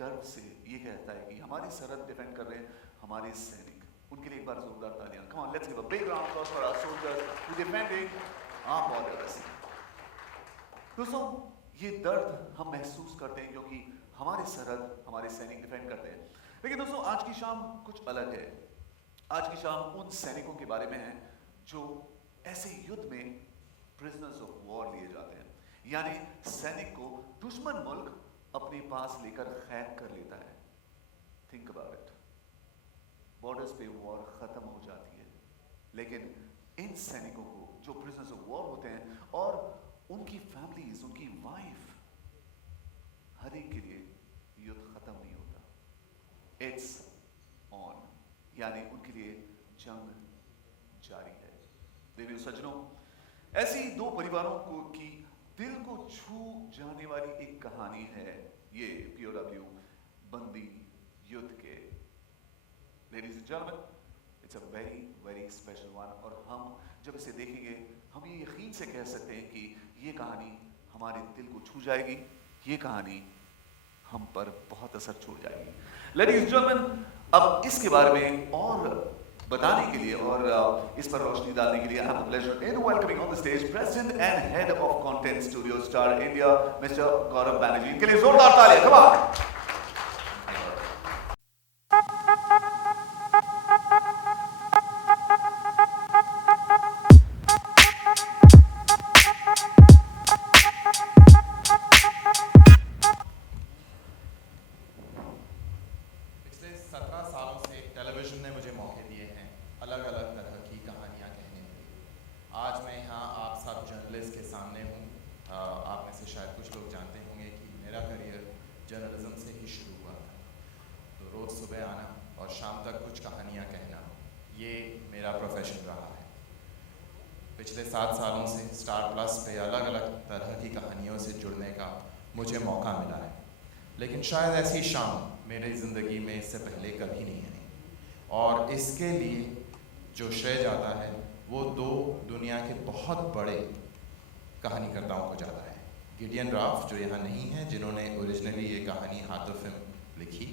गर्व से ये कहता है कि हमारी सरहद डिफेंड कर रहे हैं हमारे सैनिक, उनके लिए एक बार जोरदार तालियां। Come on, let's give a big round of applause for our soldiers who defending our borders. दोस्तों, ये दर्द हम महसूस करते हैं क्योंकि हमारी सरहद हमारे सैनिक डिफेंड करते हैं। लेकिन दोस्तों, आज की शाम कुछ अलग है। आज की शाम उन सैनिकों के बारे में है जो ऐसे युद्ध में प्रिजनर्स ऑफ वॉर लिए जाते हैं, यानी सैनिक को दुश्मन मुल्क अपने पास लेकर कैद कर लेता है। थिंक अबाउट इट, बॉर्डर्स पे वॉर खत्म हो जाती है, लेकिन इन सैनिकों को जो प्रिजनर्स ऑफ वॉर होते हैं और उनकी फैमिलीज, उनकी वाइफ, हर एक के लिए युद्ध खत्म नहीं होता, इट्स ऑन, यानी उनके लिए जंग जारी है। देवियों सज्जनों, ऐसी दो परिवारों को की दिल को छू जाने वाली एक कहानी है ये POW बंदी युद्ध के। Ladies and gentleman, it's a very very special one, और हम जब इसे देखेंगे हम ये यकीन से कह सकते हैं कि ये कहानी हमारे दिल को छू जाएगी, ये कहानी हम पर बहुत असर छोड़ जाएगी। लेडीज एंड जेंटलमैन, अब इसके बारे में और बताने के लिए और इस पर रोशनी डालने के लिए I have the pleasure in welcoming on the stage President and Head of Content Studio Star India, Mr. Gaurav Banerjee। इनके लिए जोरदार तालियां, come on। पिछले 17 सालों से टेलीविजन ने मुझे मौके दिए हैं अलग अलग तरह की कहानियां कहने के। आज मैं यहाँ आप सब जर्नलिस्ट के सामने हूँ। आप में से शायद कुछ लोग जानते होंगे कि मेरा करियर जर्नलिज्म से ही शुरू हुआ था। तो रोज़ सुबह आना और शाम तक कुछ कहानियाँ कहना, ये मेरा प्रोफेशन रहा है। पिछले 7 सालों से स्टार प्लस पे अलग अलग तरह की कहानियों से जुड़ने का मुझे मौका मिला है, लेकिन शायद ऐसी शाम मेरी ज़िंदगी में इससे पहले कभी नहीं आई। और इसके लिए जो श्रेय जाता है वो दो दुनिया के बहुत बड़े कहानीकर्ताओं को जाता है। गिडियन राफ, जो यहाँ नहीं है, जिन्होंने ओरिजिनली ये कहानी हाथों फिल्म लिखी,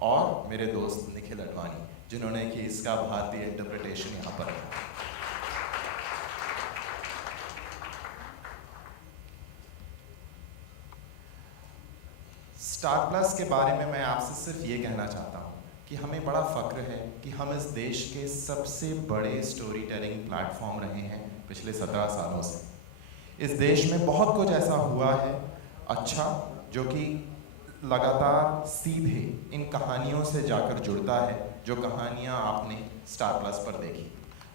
और मेरे दोस्त निखिल अडवाणी, जिन्होंने कि इसका भारतीय इंटरप्रिटेशन यहाँ पर है। स्टार प्लस के बारे में मैं आपसे सिर्फ ये कहना चाहता हूँ कि हमें बड़ा फ़ख्र है कि हम इस देश के सबसे बड़े स्टोरी टेलिंग प्लेटफॉर्म रहे हैं पिछले 17 सालों से। इस देश में बहुत कुछ ऐसा हुआ है अच्छा, जो कि लगातार सीधे इन कहानियों से जाकर जुड़ता है, जो कहानियाँ आपने स्टार प्लस पर देखी।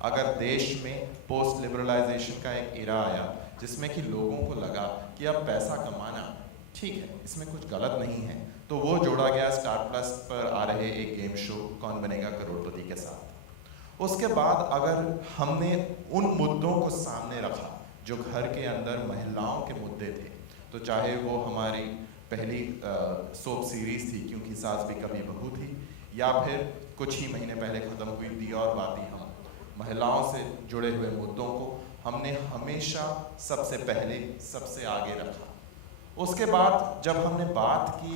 अगर देश में पोस्ट लिबरलाइजेशन का एक एरा आया जिसमें कि लोगों को लगा कि अब पैसा कमाना ठीक है, इसमें कुछ गलत नहीं है, तो वो जोड़ा गया स्टार प्लस पर आ रहे एक गेम शो कौन बनेगा करोड़पति के साथ। उसके बाद अगर हमने उन मुद्दों को सामने रखा जो घर के अंदर महिलाओं के मुद्दे थे, तो चाहे वो हमारी पहली सोप सीरीज़ थी क्योंकि सास भी कभी बहू थी, या फिर कुछ ही महीने पहले ख़त्म हुई दी और बाती हम, महिलाओं से जुड़े हुए मुद्दों को हमने हमेशा सबसे पहले सबसे आगे रखा। उसके बाद जब हमने बात की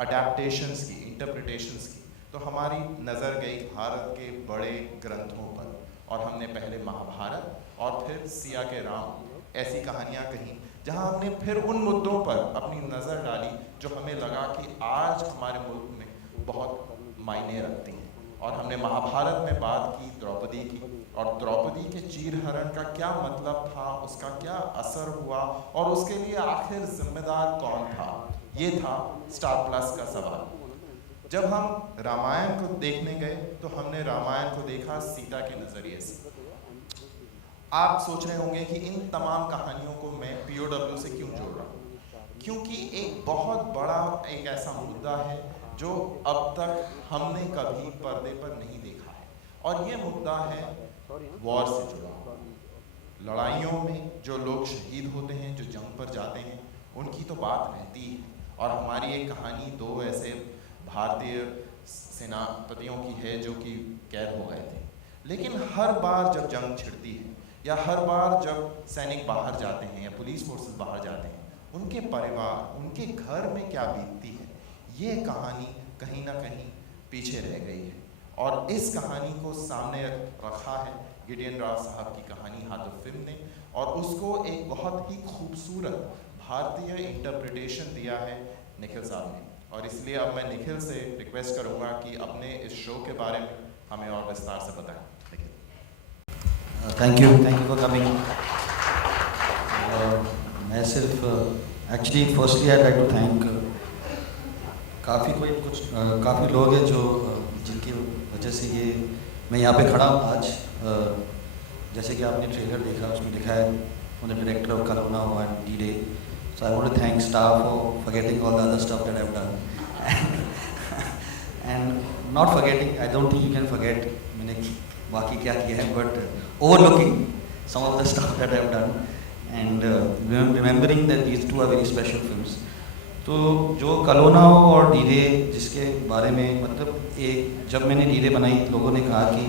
अडेप्टेशंस की, इंटरप्रिटेशंस की, तो हमारी नज़र गई भारत के बड़े ग्रंथों पर, और हमने पहले महाभारत और फिर सिया के राम ऐसी कहानियाँ कहीं, जहाँ हमने फिर उन मुद्दों पर अपनी नज़र डाली जो हमें लगा कि आज हमारे मुल्क में बहुत मायने रखती हैं। और हमने महाभारत में बात की द्रौपदी की, और द्रौपदी के चीरहरण का क्या मतलब था, उसका क्या असर हुआ, और उसके लिए आखिर जिम्मेदार कौन था, ये था स्टार प्लस का सवाल। जब हम रामायण को देखने गए तो हमने रामायण को देखा सीता के नज़रिए से। आप सोच रहे होंगे कि इन तमाम कहानियों को मैं POW से क्यों जोड़ रहा हूँ, क्योंकि एक बहुत बड़ा एक ऐसा मुद्दा है जो अब तक हमने कभी पर्दे पर नहीं देखा है, और ये मुद्दा है वॉर से जुड़ा। लड़ाइयों में जो लोग शहीद होते हैं, जो जंग पर जाते हैं, उनकी तो बात रहती है, और हमारी एक कहानी दो ऐसे भारतीय सेनापतियों की है जो कि कैद हो गए थे। लेकिन हर बार जब जंग छिड़ती है, या हर बार जब सैनिक बाहर जाते हैं या पुलिस फोर्सेस बाहर जाते हैं, उनके परिवार, उनके घर में क्या बीतती है, ये कहानी कहीं ना कहीं पीछे रह गई है। और इस कहानी को सामने रखा है गिडियन राव साहब की कहानी हाथों फिल्म ने, और उसको एक बहुत ही खूबसूरत भारतीय इंटरप्रिटेशन दिया है निखिल साहब ने। और इसलिए अब मैं निखिल से रिक्वेस्ट करूंगा कि अपने इस शो के बारे में हमें और विस्तार से बताएं। Thank you for coming. मैं सिर्फ actually firstly I like to thank काफ़ी लोग हैं जो जिनकी वजह से ये मैं यहाँ पे खड़ा हूँ आज। जैसे कि आपने ट्रेलर देखा, उसमें लिखा है on the director of Colona and D-Day, so I want to thank staff for forgetting all the other stuff that I have done and not forgetting, I don't think you can forget मैंने बाकी क्या किया है, but overlooking some of the stuff that I have done and remembering that these two are very special films. तो जो कलोना और D-Day जिसके बारे में मतलब एक जब मैंने D-Day बनाई, लोगों ने कहा कि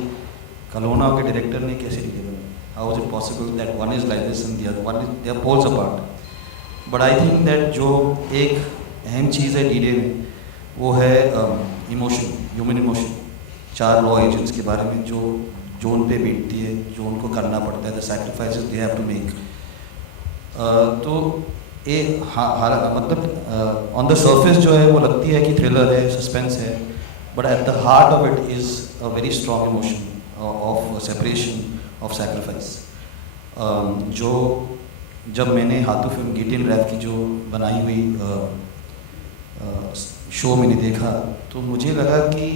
कलोना के डायरेक्टर ने कैसे D-Day बनाई, how is it possible that one is like this and the other one is, they are poles apart. But I think that जो एक अहम चीज़ है D-Day में वो है emotion, human emotion. 4 raw agents के बारे में जो उन पे बीतती है, जो उनको करना पड़ता है, the sacrifices they have to make. तो मतलब ऑन द सरफेस जो है वो लगती है कि थ्रिलर है, सस्पेंस है, but at the heart of it is a very strong emotion of separation, of sacrifice. जो जब मैंने हाथों फिल्म गिडियन रैव की जो बनाई हुई शो मैंने देखा, तो मुझे लगा कि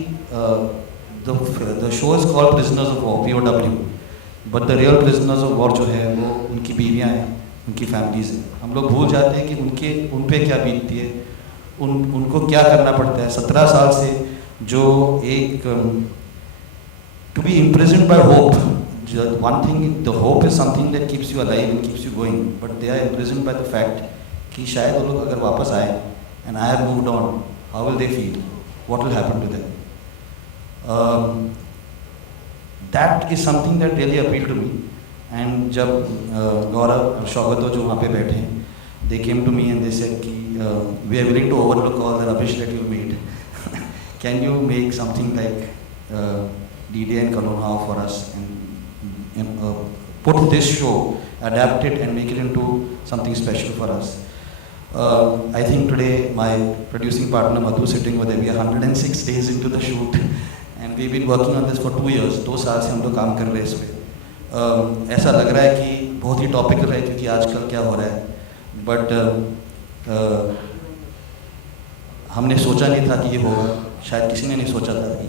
the show is called Prisoners of War, POW, but the real prisoners of war जो है वो उनकी बीवियाँ हैं, उनकी फैमिलीज़ हैं। हम लोग भूल जाते हैं कि उन पे क्या बीतती है, उनको क्या करना पड़ता है 17 साल से, जो एक to be imprisoned by hope. One thing, the hope is something that keeps you alive and keeps you going, but they are imprisoned by the fact कि शायद वो लोग अगर वापस आए and I have moved on, how will they feel? What will happen to them? That is something that really appealed to me. And जब गौरव और शौकत जो वहाँ पे बैठे हैं, they came to me and they said कि we are willing to overlook all the rubbish that you made. Can you make something like D-Day and Kaloona for us and put this show, adapt it and make it into something special for us? I think today my producing partner Madhu sitting over there, we are 106 days into the shoot. And we've been working on this for 2 years. 2 साल से हम लोग काम कर रहे हैं इस पे। ऐसा लग रहा है कि बहुत ही टॉपिकल है क्योंकि आजकल क्या हो रहा है, बट हमने सोचा नहीं था कि ये होगा, शायद किसी ने नहीं सोचा था कि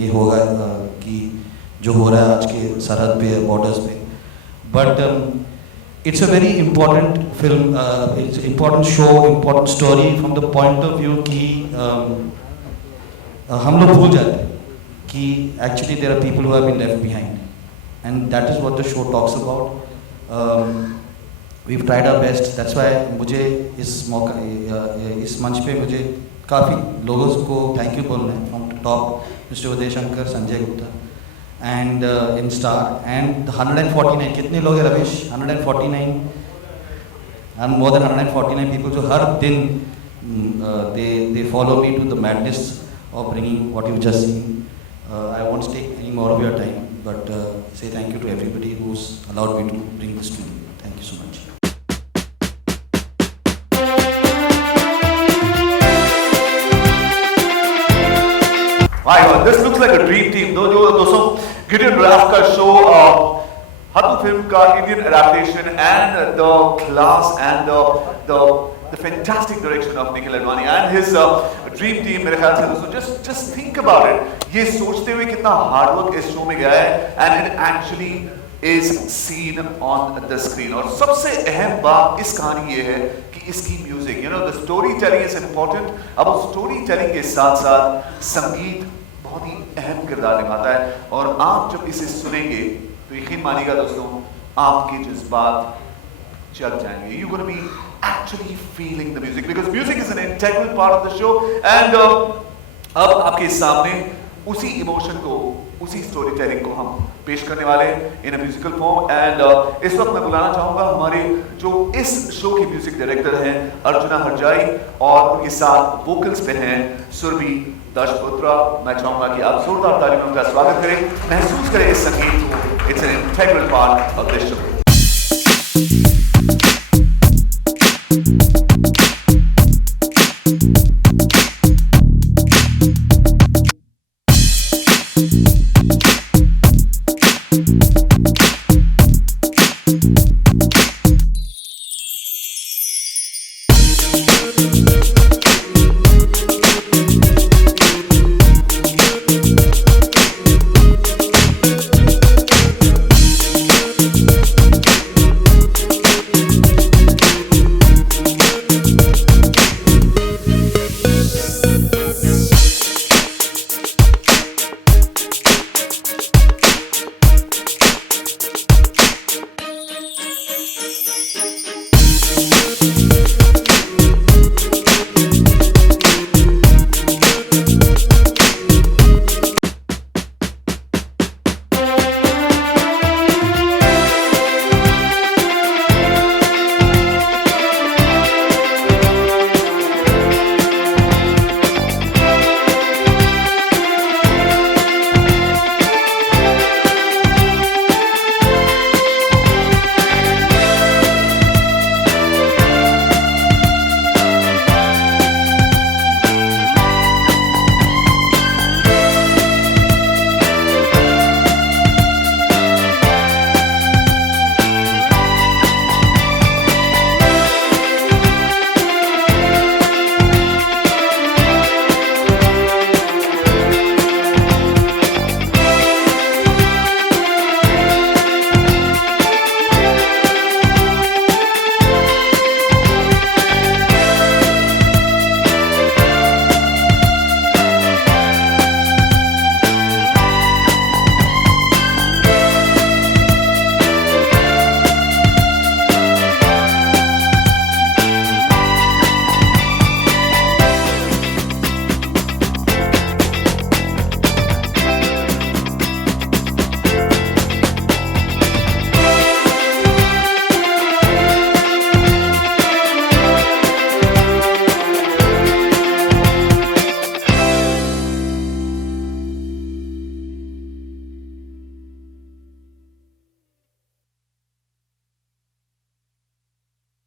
ये होगा कि जो हो रहा है आज के सरहद पे, बॉर्डर्स पे। But it's a very important film, it's important show, important story from the point of view कि हम लोग भूल जाते हैं कि actually there are people who have been left behind, and that is what the show talks about. We've tried our best. That's why मुझे इस मंच पे मुझे काफ़ी लोगों को थैंक यू बोलना है, from the top Mr. Uday Shankar, Sanjay Gupta, and in Star, and the 149 कितने लोग हैं Ramesh? 149 and more than 149 people जो हर दिन they follow me to the madness of bringing what you've just seen. I won't take any more of your time, but say thank you to everybody who's allowed me to bring this to you. Thank you so much. My God, this looks like a dream team. दोस्तों Gideon rev का show, हाथों film का Indian adaptation, and the class and the fantastic direction of Nikhil Advani and his dream team. मेरे ख्याल से दोस्तों just think about it. ये सोचते हुए कितना हार्ड वर्क इस शो में गया है, and it actually is seen on the screen. और सबसे अहम बात इस कहानी ये है कि इसकी music, the storytelling is important. अब storytelling के साथ साथ संगीत बहुत ही अहम किरदार निभाता है, और आप जब इसे सुनेंगे तो यकीन मानिएगा दोस्तों, आपके जज्बात जग जाएंगे. You're going to be actually feeling the music because music is an integral part of the show. And अब आपके सामने उसी इमोशन को उसी स्टोरी टेलिंग को हम पेश करने वाले हैं इन अ म्यूजिकल फॉर्म। एंड इस वक्त मैं बुलाना चाहूँगा हमारे जो इस शो की म्यूजिक डायरेक्टर हैं अर्जुना हरजाई, और उनके साथ वोकल्स पे हैं सुरभि दाशपुत्रा। मैं चाहूँगा कि आप जोरदार तालियों में उनका स्वागत करें, महसूस करें इस संगीत को। It's an integral part of this show.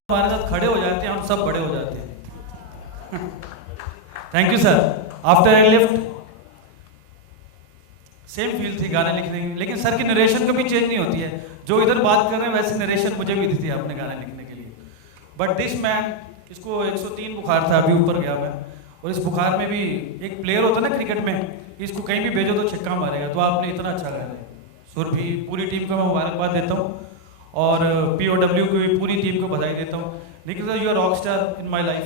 हमारे साथ खड़े हो जाते हैं, हम सब बड़े हो जाते हैं। Thank you sir. After I lift same feel थी गाना लिखने की, लेकिन सर की नरेशन कभी चेंज नहीं होती है। जो इधर बात कर रहे हैं वैसे नरेशन मुझे भी दी थी आपने गाना लिखने के लिए। बट दिस मैन, इसको 103 बुखार था, अभी ऊपर गया मैं। और इस बुखार में भी एक प्लेयर होता है ना क्रिकेट में, इसको कहीं भी भेजो तो छक्का मारेगा। तो आपने इतना अच्छा गाया है। सुरभि, पूरी टीम को मैं मुबारकबाद देता हूँ, और POW की भी पूरी टीम को बधाई देता हूँ। Nikhil sir, you are rock star in my life.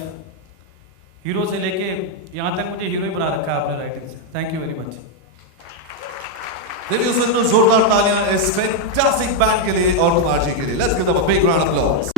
Hero से लेके यहाँ तक मुझे हीरो ही बना रखा है आपने राइटिंग से। Thank you very much. देखिए उसमें जोरदार तालियां इस फैंटास्टिक बैंड के लिए और कुमार जी के लिए। Let's give them a big round of applause.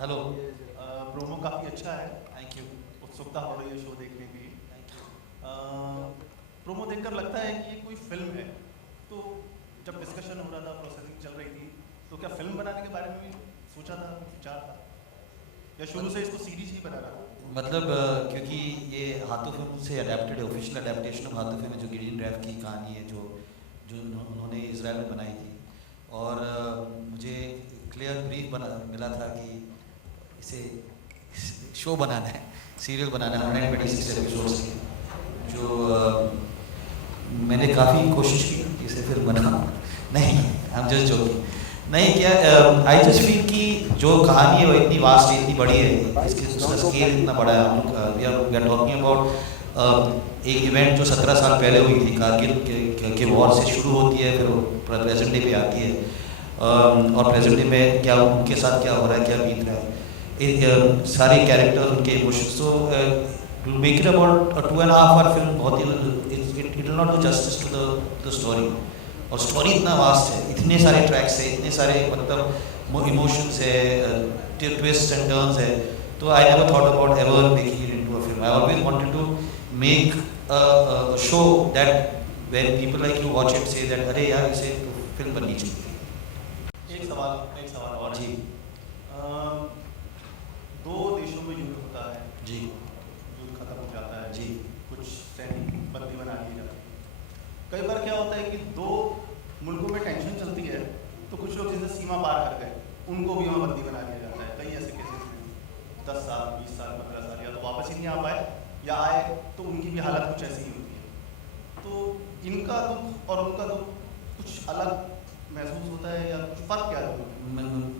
Hello. Promo काफ़ी अच्छा है। Thank you. उत्सुकता हो रही है शो देखने की। प्रोमो देखकर लगता है कि ये कोई फिल्म है। तो जब डिस्कशन हो रहा था, प्रोसेसिंग चल रही थी, तो क्या फिल्म बनाने के बारे में भी सोचा था, विचार था, या शुरू से इसको सीरीज ही बना रहा था? मतलब क्योंकि ये हाथों फिल्म से अडेप्टेड, ऑफिशियल अडेप्टेशन ऑफ हाथों फिल्म, जो गिरीन रैफ की कहानी है, जो उन्होंने इसराइल में बनाई थी, और मुझे क्लियर ब्रीफ मिला था कि इसे शो बनाना है, सीरियल बनाना है 126 एपिसोड्स की, जो मैंने काफ़ी कोशिश की कि इसे फिर बनाऊँ, नहीं आई एम जस्ट जोकिंग, नहीं क्या आई जस्ट फील कि जो कहानी है वो इतनी वास्ट है, इतनी बड़ी है, उसका स्केल इतना बड़ा है। हम लोग वी आर टॉकिंग अबाउट एक इवेंट जो 17 साल पहले हुई थी, कारगिल के वॉर से शुरू होती है, फिर वो प्रेजेंट डे पे आती है, और प्रेजेंट डे में क्या उनके साथ क्या हो रहा है, क्या बीत रहा है, सारे कैरेक्टर्स, उनके इमोशंस, तो make it about 2.5 hour film बहुत ही it will not do justice to the story, और स्टोरी इतना वास्ट है, इतने सारे ट्रैक्स है, इतने सारे मतलब इमोशंस है, ट्विस्ट एंड टर्न्स है, तो I never thought about ever making it into a film. I always wanted to make a show that when people like you watch it say that अरे यार इसे फिल्म बननी चाहिए। एक सवाल और जी दो देशों में युद्ध होता है, जी युद्ध खत्म हो जाता है, जी कुछ सैनिक बंदी बना लिए जाते हैं। कई बार क्या होता है कि दो मुल्कों में टेंशन चलती है, तो कुछ लोग जैसे सीमा पार कर गए, उनको भी वहाँ बंदी बना लिया जाता है। कई ऐसे केसेस हैं, 10 साल 20 साल 15 साल, या तो वापस ही नहीं आ पाए, या आए तो उनकी भी हालत कुछ ऐसी ही होती है। तो इनका दुख और उनका दुख कुछ अलग महसूस होता है, या कुछ फ़र्क क्या है?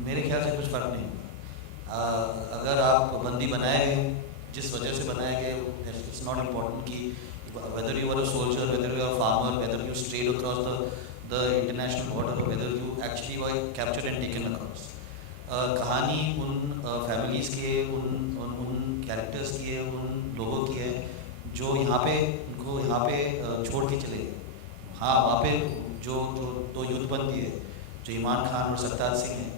मेरे ख्याल से कुछ फ़र्क नहीं। अगर आप बंदी बनाए गए, जिस वजह से बनाए गए, इट्स नॉट इम्पॉर्टेंट कि whether you are a soldier, whether you are a farmer, whether you strayed across the international border, or whether you actually were captured and taken across. कहानी उन फैमिलीज़ की है, उन कैरेक्टर्स की है, उन लोगों की है जो यहाँ पे उनको यहाँ पे छोड़ के चले गए। हाँ, वहाँ पे जो दो युद्धबंदी है, जो ईमान खान और सरताज सिंह हैं,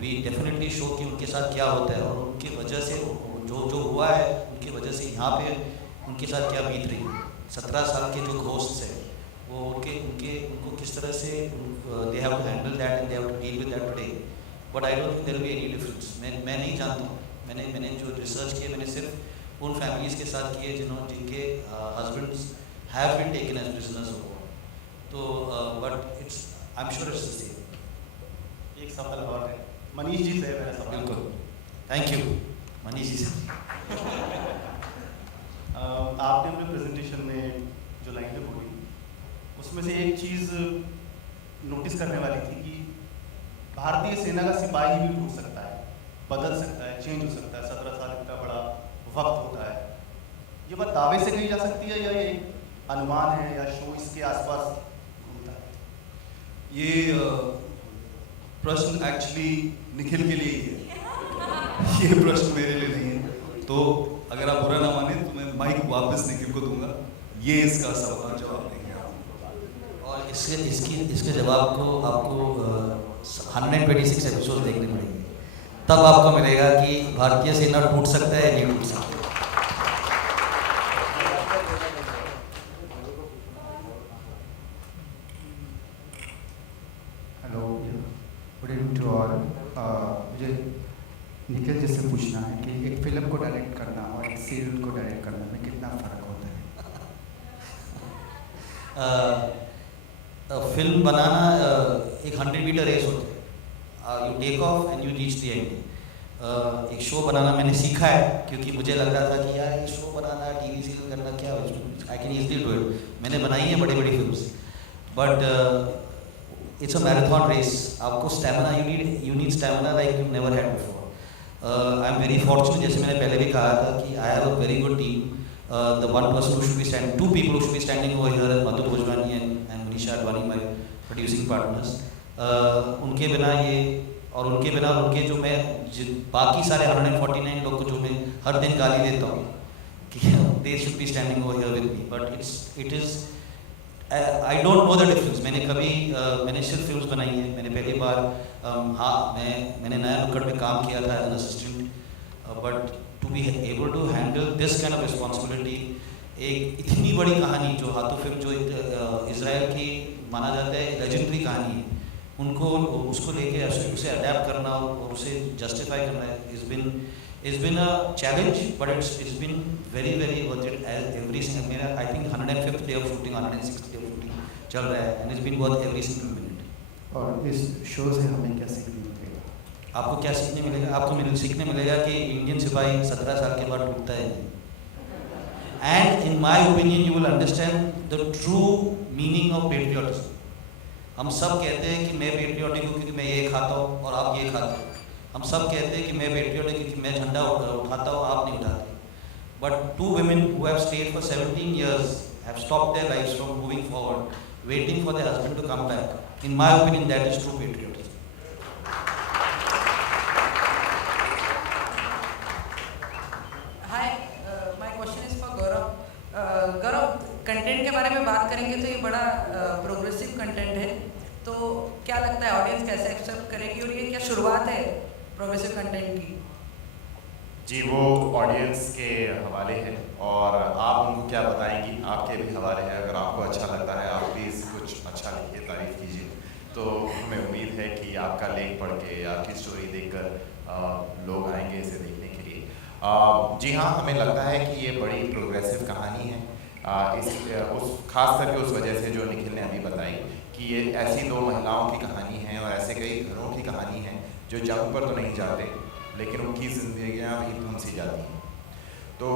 वी डेफिनेटली शो कि उनके साथ क्या होता है, और उनकी वजह से जो हुआ है, उनकी वजह से यहाँ पे उनके साथ क्या बीत रही है। 17 साल के जो घोस्ट है, वो उनको किस तरह से they have to handle that and they have to deal with that today, but I don't think there will be any difference. मैं नहीं जानता हूँ, मैंने जो रिसर्च किया, मैंने सिर्फ उन फैमिलीज़ के साथ किए जिनके husbands have been taken as prisoners of war, तो but it's I am sure it's the same. एक सवाल और है, मनीष जी से मेरा सवाल। बिल्कुल, थैंक यू मनीष जी से। आपने अपने प्रेजेंटेशन में जो लाइनें बोली, उसमें से एक चीज़ नोटिस करने वाली थी कि भारतीय सेना का सिपाही भी टूट सकता है, बदल सकता है, चेंज हो सकता है। 17 साल इतना बड़ा वक्त होता है। ये बात दावे से कही जा सकती है, या ये अनुमान है, या शो इसके आसपास घूमता है? ये प्रश्न एक्चुअली निखिल के लिए ही है, ये प्रश्न मेरे लिए नहीं है। तो अगर आप बुरा ना माने तो मैं माइक वापस निखिल को दूंगा, ये इसका सवाल जवाब नहीं है। और इसके जवाब को आपको 126 एपिसोड देखने पड़ेंगे, तब आपको मिलेगा कि भारतीय सेना टूट सकता है या नहीं टूट सकता है। Hello, good evening to all. मुझे निखिल जी से पूछना है कि एक फिल्म को डायरेक्ट करना और एक सीरियल को डायरेक्ट करने में कितना फ़र्क होता है? फिल्म बनाना एक 100 मीटर रेस होती है, you take off and you reach the end. एक शो बनाना मैंने सीखा है, क्योंकि मुझे लग रहा था कि यार ये शो बनाना, टीवी सीरियल करना क्या है, I can easily do it. मैंने बनाई है बड़ी बड़ी films, but it's a marathon race. आपको stamina, you need stamina like you never had before. I am very fortunate, जैसे मैंने पहले भी कहा था कि I have a very good team. The one person who should be standing, two people who should be standing over here is Madhu Bhojwani and Manisha Advani, my producing partners. उनके बिना ये, और उनके बिना उनके जो मैं बाकी सारे 149 लोग को जो मैं हर दिन गाली देता हूँ कि they should be standing over here with me, but it is I don't know the difference. मैंने सिर्फ फिल्म्स बनाई हैं। मैंने पहली बार हाँ मैंने नया नुक्कड़ में काम किया था as an assistant, but to be able to handle this kind of responsibility, एक इतनी बड़ी कहानी जो हाथों फिल्म, जो इजराइल की माना जाता है लेजेंडरी कहानी है, उनको उसको लेके उसे अडेप्ट करना और उसे जस्टिफाई करना is been a challenge, but it's been very very worth it. Every single, मेरा I think 105th day of shooting, 106th day of shooting चल रहा है and it's been worth every single minute. और इस show से हमें क्या सीखने मिलेगा? आपको क्या सीखने मिलेगा? आपको सीखने मिलेगा कि इंडियन सिपाही 17 साल के बाद टूटता है नहीं। And in my opinion you will understand the true meaning of patriotism. हम सब कहते हैं कि मैं पेट्रियटिक हूँ क्योंकि मैं ये खाता हूँ और आप ये खाते हो। हम सब कहते हैं कि मैं पेट्रियटिक क्योंकि मैं झंडा उठाता हूँ, आप नहीं उठाते। But 2 women who have stayed for 17 years have stopped their lives from moving forward, waiting for their husband to come back. In my opinion, that is true patriotism. Hi, my question is for Gaurav. Gaurav, content के बारे में बात करेंगे तो ये बड़ा progressive content है, तो क्या लगता है ऑडियंस कैसे एक्सेप्ट करेगी और ये क्या शुरुआत है प्रोग्रेसिव कंटेंट की? जी, वो ऑडियंस के हवाले है और आप उनको क्या बताएंगी, आपके भी हवाले है। अगर आपको अच्छा लगता है आप प्लीज़ कुछ अच्छा लिखिए, तारीफ़ कीजिए। तो हमें उम्मीद है कि आपका लेख पढ़ के, आपकी स्टोरी देखकर लोग आएंगे इसे देखने के लिए। जी हाँ, हमें लगता है कि ये बड़ी प्रोग्रेसिव कहानी है। खास करके उस वजह से जो निखिल ने अभी बताई कि ये ऐसी 2 महिलाओं की कहानी है और ऐसे कई घरों की कहानी है जो जंग पर तो नहीं जाते लेकिन उनकी ज़िंदगियाँ भी थम सी जाती हैं। तो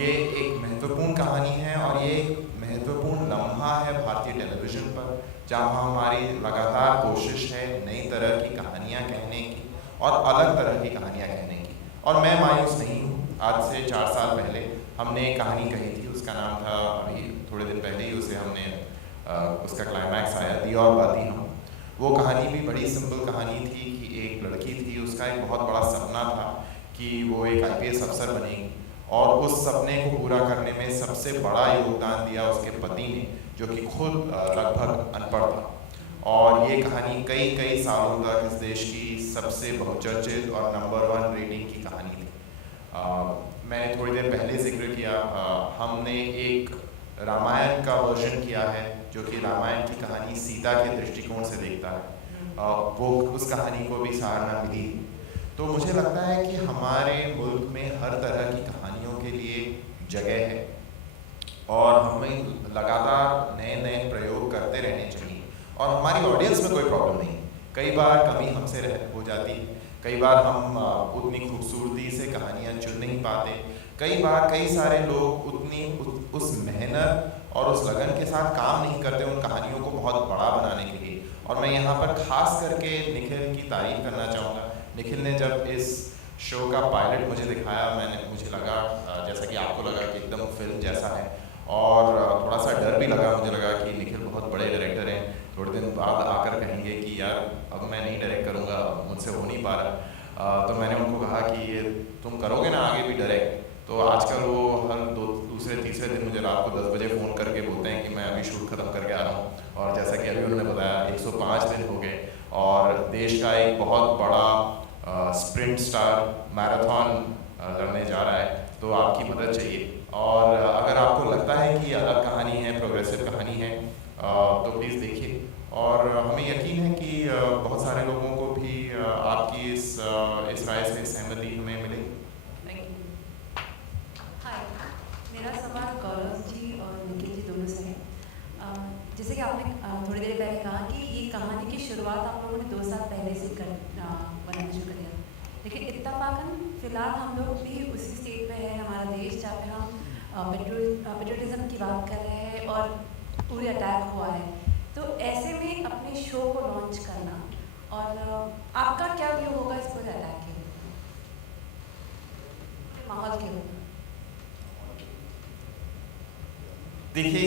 ये एक महत्वपूर्ण कहानी है और ये एक महत्वपूर्ण लम्हा है भारतीय टेलीविज़न पर, जहाँ हमारी लगातार कोशिश है नई तरह की कहानियाँ कहने की और अलग तरह की कहानियाँ कहने की। और मैं मायूस नहीं हूँ। आज से 4 साल पहले हमने एक कहानी कही थी, उसका नाम था, अभी थोड़े दिन पहले ही उसे हमने उसका क्लाइमैक्स आया, दी और बाती हम। वो कहानी भी बड़ी सिंपल कहानी थी कि एक लड़की थी, उसका एक बहुत बड़ा सपना था कि वो एक IPS अफसर बनेगी और उस सपने को पूरा करने में सबसे बड़ा योगदान दिया उसके पति ने, जो कि खुद लगभग अनपढ़ था। और ये कहानी कई सालों तक इस देश की सबसे बहुचर्चित और नंबर 1 रेटिंग की कहानी थी। मैंने थोड़ी देर पहले जिक्र किया, हमने एक रामायण का वर्जन किया है जो कि रामायण की कहानी सीता के दृष्टिकोण से देखता है। वो उस कहानी को भी सराहना मिली। तो मुझे लगता है कि हमारे मुल्क में हर तरह की कहानियों के लिए जगह है और हमें लगातार नए प्रयोग करते रहने चाहिए और हमारी ऑडियंस में कोई प्रॉब्लम नहीं। कई बार कमी हमसे हो जाती है, कई बार हम उतनी खूबसूरती से कहानियाँ चुन नहीं पाते, कई बार कई सारे लोग उस मेहनत और उस लगन के साथ काम नहीं करते उन कहानियों को बहुत बड़ा बनाने के लिए। और मैं यहाँ पर खास करके निखिल की तारीफ करना चाहूँगा। निखिल ने जब इस शो का पायलट मुझे दिखाया, मुझे लगा जैसा कि आपको लगा कि एकदम फिल्म जैसा है और थोड़ा सा डर भी लगा। मुझे लगा कि निखिल बहुत बड़े डायरेक्टर हैं, थोड़े दिन बाद आकर कहेंगे कि यार अब मैं नहीं डायरेक्ट करूँगा, मुझसे हो नहीं पा रहा। तो मैंने उनको कहा कि ये तुम करोगे ना आगे भी डायरेक्ट। तो आजकल वो हर दूसरे तीसरे दिन मुझे रात को 10 बजे फ़ोन करके बोलते हैं कि मैं अभी शूट ख़त्म करके आ रहा हूँ। और जैसा कि अभी उन्होंने बताया 105 दिन हो गए और देश का एक बहुत बड़ा स्प्रिंट स्टार मैराथन लड़ने जा रहा है, तो आपकी मदद चाहिए। और अगर आपको लगता है कि अलग कहानी है, प्रोग्रेसिव कहानी है, तो प्लीज़ देखिए। और हमें यकीन है कि बहुत सारे लोगों को भी आपकी इस राय से सहमति हमें मिलेगी। हाय, मेरा सवाल गौरव जी और निखिल जी दोनों से है। जैसे कि आपने थोड़ी देर पहले कहा कि ये कहानी की शुरुआत आप लोगों ने 2 साल पहले से बनाना शुरू कर दिया, लेकिन इत्तफाकन फ़िलहाल हम लोग भी उसी स्टेट पे है हमारा देश जहाँ पे हम पेट्रियटिज्म की बात कर रहे हैं और पूरी अटैक हुआ है। तो ऐसे में अपने शो को लॉन्च करना और आपका क्या व्यू होगा इस पूरे अटैक के माहौल के ऊपर? देखिए,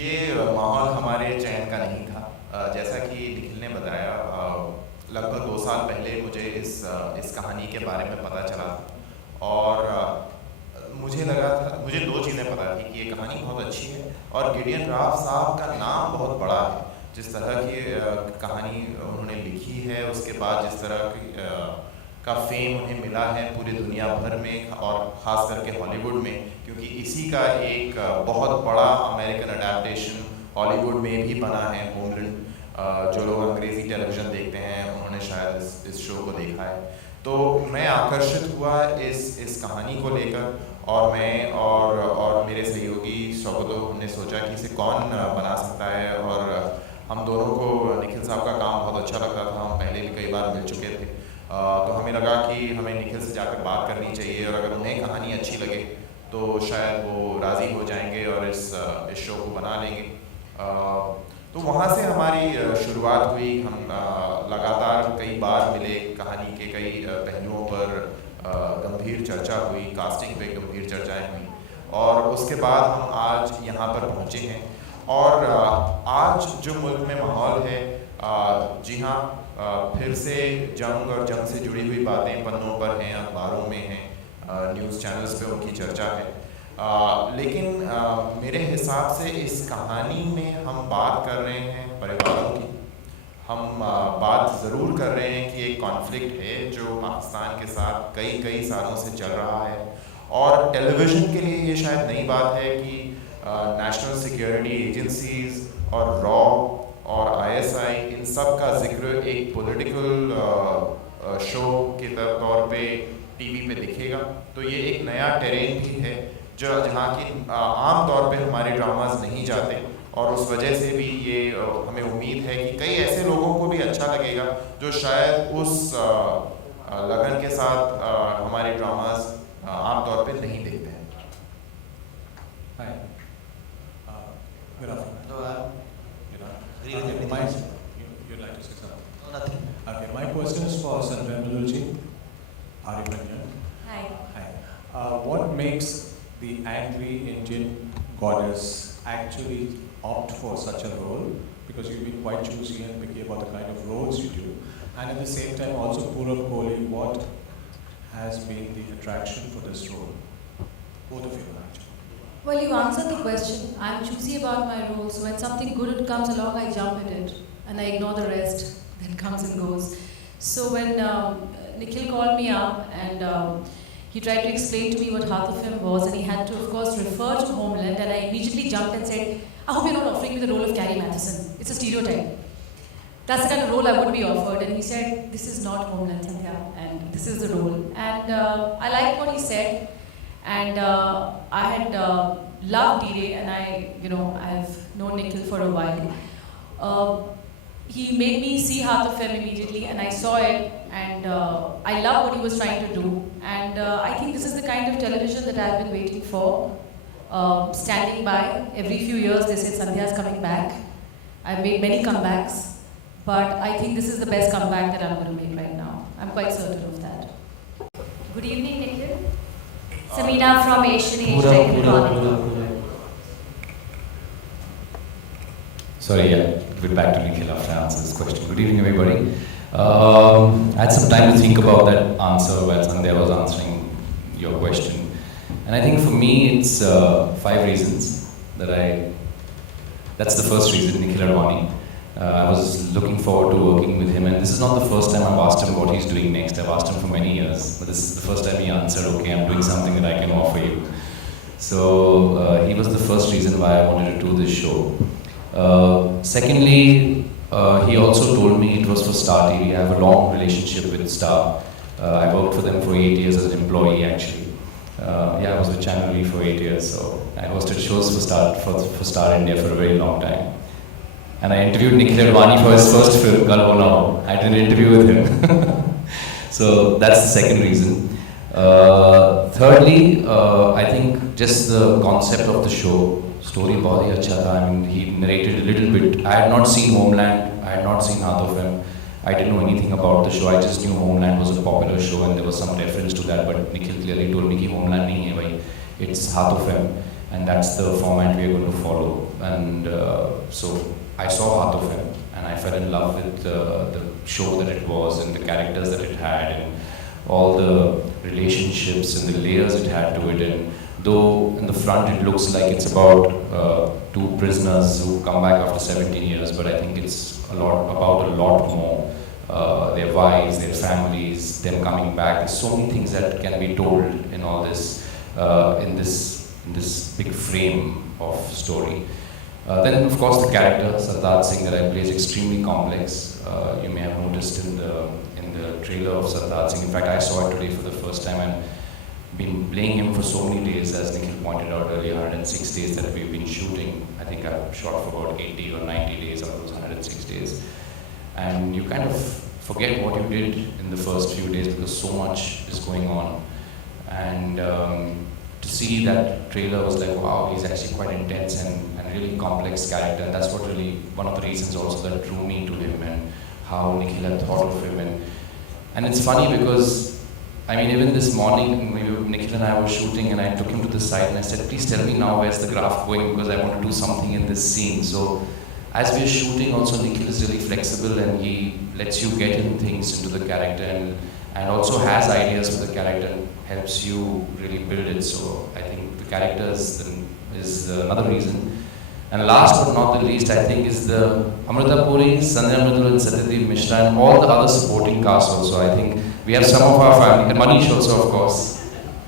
ये माहौल हमारे चयन का नहीं था। जैसा कि निखिल ने बताया, लगभग 2 साल पहले मुझे इस कहानी के बारे में पता चला और मुझे लगा था, मुझे 2 चीज़ें पता थी कि ये कहानी बहुत अच्छी है और गिडियन राव साहब का नाम बहुत बड़ा है। जिस तरह की कहानी उन्होंने लिखी है, उसके बाद जिस तरह का फेम उन्हें मिला है पूरी दुनिया भर में और ख़ास करके हॉलीवुड में, क्योंकि इसी का एक बहुत बड़ा अमेरिकन अडेप्टेशन हॉलीवुड में भी बना है, होमलैंड। जो लोग अंग्रेज़ी टेलीविज़न देखते हैं उन्होंने शायद इस शो को देखा है। तो मैं आकर्षित हुआ इस कहानी को लेकर और मैं और मेरे सहयोगी शौकतो हमने सोचा कि इसे कौन बना सकता है, और हम दोनों को निखिल साहब का काम बहुत अच्छा लगता था, हम पहले भी कई बार मिल चुके थे, तो हमें लगा कि हमें निखिल से जाकर बात करनी चाहिए, और अगर उन्हें कहानी अच्छी लगे तो शायद वो राज़ी हो जाएंगे और इस शो को बना लेंगे। तो वहाँ से हमारी शुरुआत हुई। हम लगातार कई बार मिले, कहानी के कई पहलुओं पर गंभीर चर्चा हुई, कास्टिंग पे गंभीर चर्चाएं हुई, और उसके बाद हम आज यहाँ पर पहुँचे हैं। और आज जो मुल्क में माहौल है, जी हाँ, फिर से जंग और जंग से जुड़ी हुई बातें पन्नों पर हैं, अखबारों में हैं, न्यूज़ चैनल्स पे उनकी चर्चा है, लेकिन मेरे हिसाब से इस कहानी में हम बात कर रहे हैं परिवारों की। हम बात ज़रूर कर रहे हैं कि एक कॉन्फ्लिक्ट है जो पाकिस्तान के साथ कई सालों से चल रहा है, और टेलीविज़न के लिए ये शायद नई बात है कि नेशनल सिक्योरिटी एजेंसीज़ और रॉ और ISI इन सब का जिक्र एक पॉलिटिकल शो के तौर पे टीवी पे दिखेगा। तो ये एक नया टेरेन भी है जो जहाँ की आम तौर पे हमारे ड्रामाज नहीं जाते, और उस वजह से भी ये हमें उम्मीद है कि कई ऐसे लोगों को भी अच्छा लगेगा जो शायद उस लगन के साथ हमारे ड्रामाज आम तौर पे नहीं देखते हैं। Hi. Good afternoon. You'd You'd like to say something? Nothing. Okay, my question is for Sandra Mudalji. Aribanyan. Hi. Hi. What makes the angry Indian goddess actually opt for such a role? Because you've been quite choosy and picky about the kind of roles you do. And at the same time also, Purab Kohli, what has been the attraction for this role? Both of you actually. Well, you answered the question. I'm choosy about my roles. When something good comes along, I jump at it and I ignore the rest that comes and goes. So when Nikhil called me up and he tried to explain to me what Haath of Him was, and he had to, of course, refer to Homeland, and I immediately jumped and said, I hope you're not offering me the role of Carrie Matheson. It's a stereotype. That's the kind of role I would be offered. And he said, this is not Homeland, Sandhya, and this is the role. And I liked what he said. And I had loved D-Day, and I've known Nikhil for a while. He made me see Haath of Him immediately, and I saw it, and I love what he was trying to do. And I think this is the kind of television that I've been waiting for, standing by. Every few years they say Sandhya's coming back. I've made many comebacks, but I think this is the best comeback that I'm going to make right now. I'm quite certain of that. Good evening, Nikhil. Samina from Asian Age Dragon Chronicle. Sorry, get back to Nikhil after I answer this question. Good evening, everybody. I had some time to think about that answer while Sandhya was answering your question. And I think for me, it's 5 reasons that's the first reason, Nikhil Advani. I was looking forward to working with him, and this is not the first time I've asked him what he's doing next. I've asked him for many years, but this is the first time he answered, okay, I'm doing something that I can offer you. So he was the first reason why I wanted to do this show. Secondly, he also told me it was for Star TV. I have a long relationship with Star. I worked for them for 8 years as an employee, actually. I was with Channel V for 8 years, so I hosted shows for Star India for a very long time. And I interviewed Nikhil Advani for his first film, Kal Ho Na Ho. I did an interview with him. So that's the second reason. Thirdly, I think just the concept of the show, story bahut hi acha tha. I mean, he narrated a little bit. I had not seen Homeland, I had not seen Haath of Him. I didn't know anything about the show. I just knew Homeland was a popular show and there was some reference to that, but Nikhil clearly told me that Homeland nahi hai bhai, it's Haath of Him, and that's the format we are going to follow. And so I saw Haath of Him and I fell in love with the show that it was and the characters that it had and all the relationships and the layers it had to it. And though in the front it looks like it's about 2 prisoners who come back after 17 years, but I think it's about a lot more. Their wives, their families, them coming back. There's so many things that can be told in all this, in this big frame of story. Then of course the character Sartaj Singh that I play is extremely complex. You may have noticed in the trailer of Sartaj Singh. In fact, I saw it today for the first time, and been playing him for so many days, as Nikhil pointed out earlier, 106 days that we've been shooting. I think I've shot for about 80 or 90 days out of those 106 days. And you kind of forget what you did in the first few days because so much is going on. And to see that trailer was like, wow, he's actually quite intense and really complex character. And that's what really, one of the reasons also that drew me to him and how Nikhil had thought of him. And it's funny because, I mean, even this morning, Nikhil and I were shooting and I took him to the side and I said, please tell me now where's the graph going because I want to do something in this scene. So as we're shooting also, Nikhil is really flexible and he lets you get in things into the character and also has ideas for the character and helps you really build it. So I think the character is another reason. And last but not the least, I think is the Amrita Puri, Sandhya Mridul and Satyadeep Mishra and all the other supporting cast also. I think we have some of our family, and Manish also of course.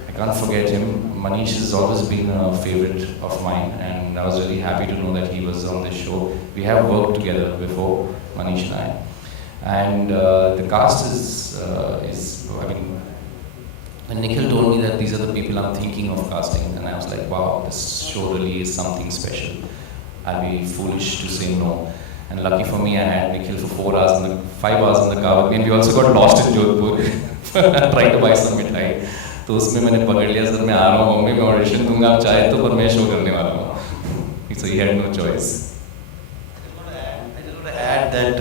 I can't forget him. Manish has always been a favorite of mine and I was really happy to know that he was on this show. We have worked together before, Manish and I. And the cast is I mean, when Nikhil told me that these are the people I'm thinking of casting, and I was like, wow, this show really is something special. I'll be foolish to say no. And lucky for me, I had Nikhil for 4 hours, 5 hours in the car with me, and we also got lost in Jodhpur, trying to buy some mithai. तो उसमें मैंने पकड़ लिया sir मैं आ रहा हूँ mummy मैं audition दूंगा आप चाहे तो पर मैं शो करने वाला हूँ. So he had no choice. I just want to add that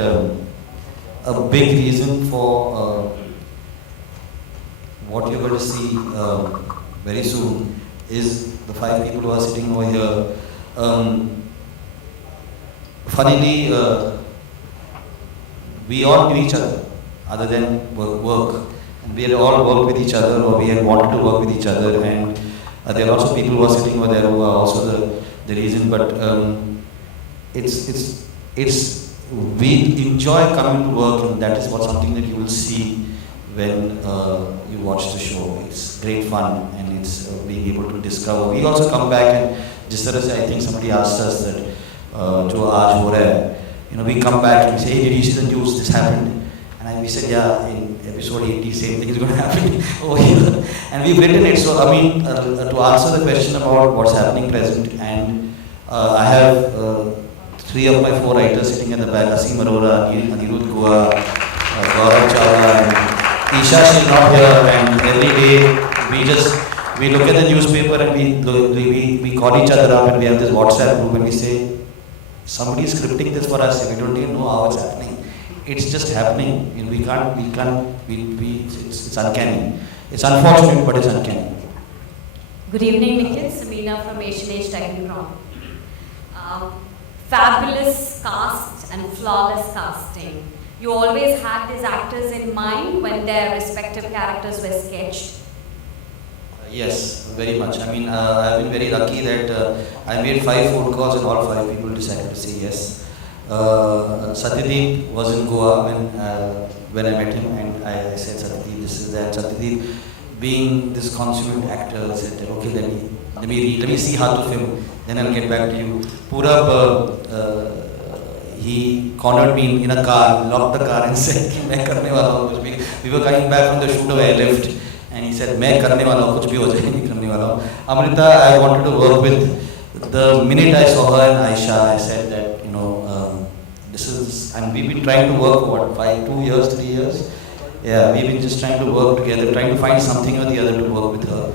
a big reason for what you're going to see very soon is the 5 people who are sitting over here. Funnily, we all knew each other than work. We had all worked with each other or we had wanted to work with each other, and there are lots of people who are sitting over there who are also the reason, but we enjoy coming to work, and that is something that you will see when you watch the show. It's great fun and it's being able to discover. We also come back and just as I think somebody asked us that jo aaj ho raha hai, you know, we come back and we say, hey, did you see the news, this happened? And we said, yeah, in episode 80, same thing is going to happen over here. And we've written it. So, I mean, to answer the question about what's happening present, and I have 3 of my 4 writers sitting at the back, Asim Arora, Anirudh Goa, Gaurav Chawla, and Isha, she's not here, and every day we look at the newspaper and we call each other up and we have this WhatsApp group and we say, somebody is scripting this for us, we don't even know how it's happening. It's just happening. You know, it's uncanny. It's unfortunate, but it's uncanny. Good evening, Nikhil. Samina from Asian Age Technicron. Fabulous cast and flawless casting. You always had these actors in mind when their respective characters were sketched. Yes, very much. I mean, I've been very lucky that I made 5 phone calls and all 5 people decided to say yes. Satyadeep was in Goa when I met him, and I said, Satyadeep, this is that. Satyadeep, being this consummate actor, said, okay, let me see how to film, then I'll get back to you. Purab, he cornered me in a car, locked the car and said, मैं करने वाला हूँ कुछ भी. We were coming back from the shoot of Airlift, and he said, मैं करने वाला हूँ कुछ भी हो जाए नहीं करने वाला हूँ. Amrita, I wanted to work with. The minute I saw her and Aisha, I said that, you know, this is, and we've been trying to work for 2 years, 3 years. Yeah, we've been just trying to work together, trying to find something or the other to work with her.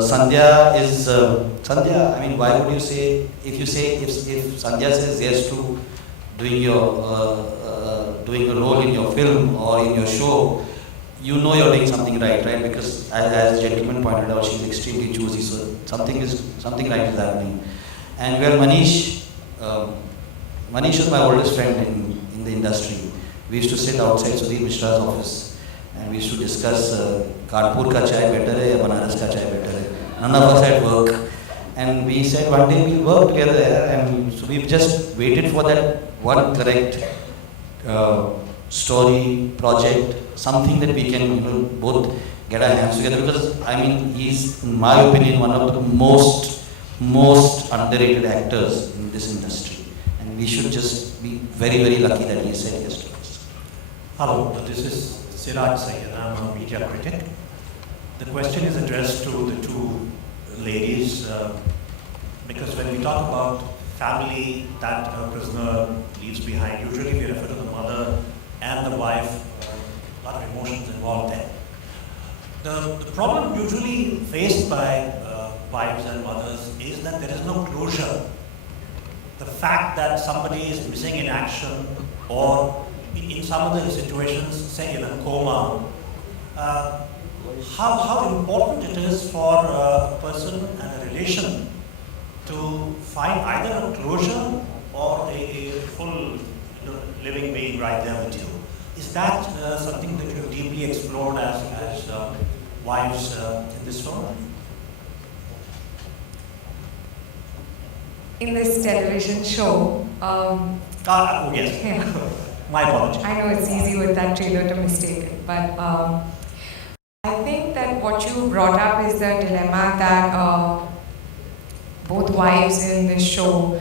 Sandhya is, Sandhya, I mean, why would you say, if Sandhya says yes to doing a role in your film or in your show, you know you're doing something right? Because as the gentleman pointed out, she's extremely choosy, so something right is happening. And well, Manish is my oldest friend in the industry. We used to sit outside Sudhir Mishra's office and we used to discuss Kanpur ka chai better hai ya Banaras ka chai better hai. None of us had work. And we said one day we'll work together, and so we've just waited for that one correct story, project, something that we can, you know, both get our hands together, because I mean, he's, in my opinion, one of the most underrated actors in this industry, and we should just be very, very lucky that he said yes to us. Hello, this is Siraj Syed. I'm a media critic. The question is addressed to the two ladies because when we talk about family that a prisoner leaves behind, usually we refer to the mother and the wife, a lot of emotions involved there. The problem usually faced by wives and mothers is that there is no closure. The fact that somebody is missing in action or in some of the situations, say in a coma, how important it is for a person and a relation to find either a closure or a full living being right there with you. Is that something that you have deeply explored as wives in this film? In this television show, yes. Yeah. My apologies. I know it's easy with that trailer to mistake it, but I think that what you brought up is the dilemma that both wives in this show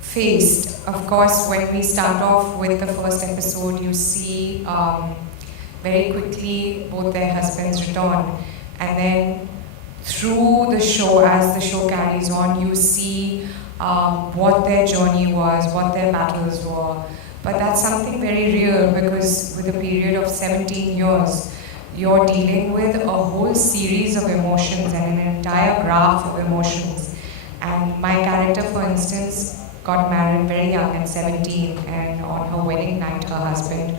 faced. Of course, when we start off with the first episode, you see very quickly both their husbands return, and then through the show, as the show carries on, you see what their journey was, what their battles were. But that's something very real, because with a period of 17 years, you're dealing with a whole series of emotions and an entire graph of emotions. And my character, for instance, got married very young at 17, and on her wedding night, her husband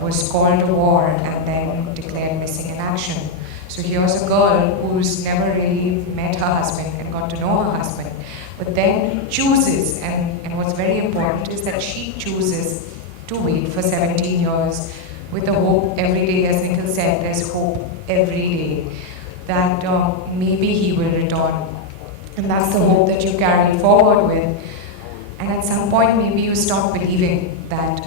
was called to war and then declared missing in action. So here's a girl who's never really met her husband and got to know her husband, but then chooses, and what's very important is that she chooses to wait for 17 years with the hope every day, as Nikhil said, there's hope every day that maybe he will return. And that's the hope that you carry forward with. And at some point, maybe you stop believing that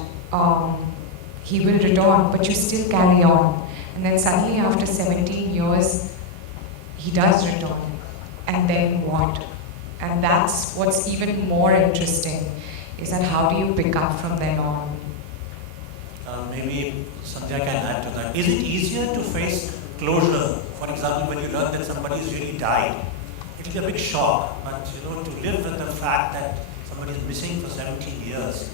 he will return, but you still carry on. And then suddenly, after 17 years, he does return. And then what? And that's what's even more interesting, is that how do you pick up from then on? Maybe Sandhya can add to that. Is it easier to face closure? For example, when you learn that somebody's really died, it'll be a big shock, but to live with the fact that somebody is missing for 17 years.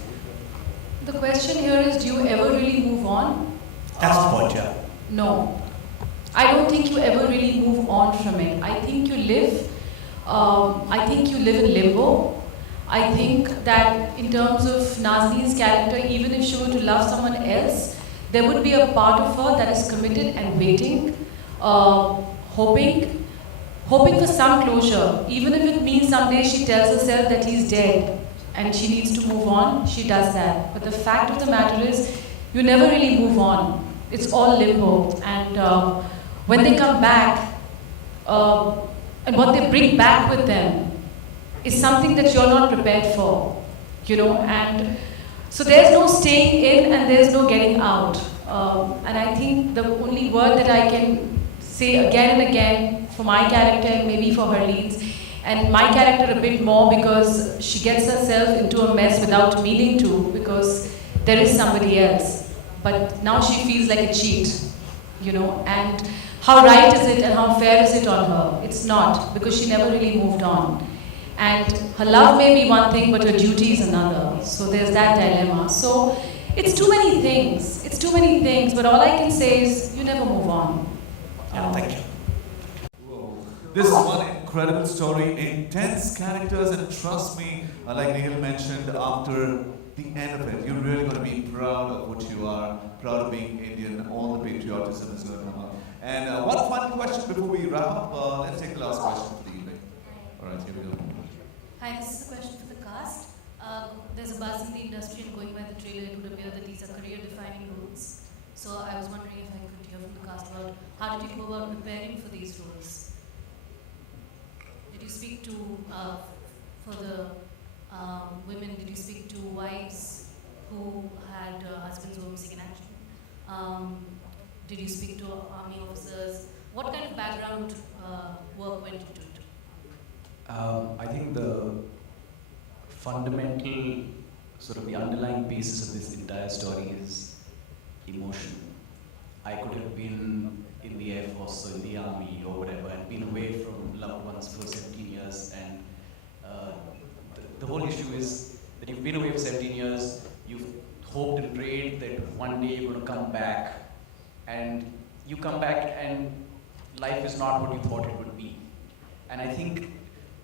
The question here is, do you ever really move on? That's the point, yeah. No. I don't think you ever really move on from it. I think you live in limbo. I think that in terms of Nazneen's character, even if she were to love someone else, there would be a part of her that is committed and waiting, hoping for some closure. Even if it means someday she tells herself that he's dead and she needs to move on, she does that. But the fact of the matter is, you never really move on. It's all limbo. And when they come back, and what they bring back with them is something that you're not prepared for, and so there's no staying in and there's no getting out. And I think the only word that I can say again and again for my character and maybe for her leads, and my character a bit more because she gets herself into a mess without meaning to, because there is somebody else. But now she feels like a cheat, and how right is it and how fair is it on her? It's not, because she never really moved on. And her love may be one thing, but her duty is another. So there's that dilemma. So it's too many things. It's too many things. But all I can say is, you never move on. Yeah, thank you. This is one incredible story, intense characters, and trust me, like Nikhil mentioned, after the end of it, you're really going to be proud of what you are, proud of being Indian, all the patriotism is going to come out. And one final question before we wrap up. Let's take the last question for the evening. All right, here we go. Hi, this is a question for the cast. There's a buzz in the industry, and going by the trailer, it would appear that these are career-defining roles. So I was wondering if I could hear from the cast about how did you go about preparing for these roles? Did you speak to, for the women, did you speak to wives who had husbands who were missing in action? Did you speak to army officers? What kind of background work went into it? I think the fundamental, sort of the underlying basis of this entire story is emotion. I could have been in the Air Force or in the Army or whatever, and been away from loved ones for 17 years. And the whole issue is that you've been away for 17 years, you've hoped and prayed that one day you're going to come back, and you come back and life is not what you thought it would be. And I think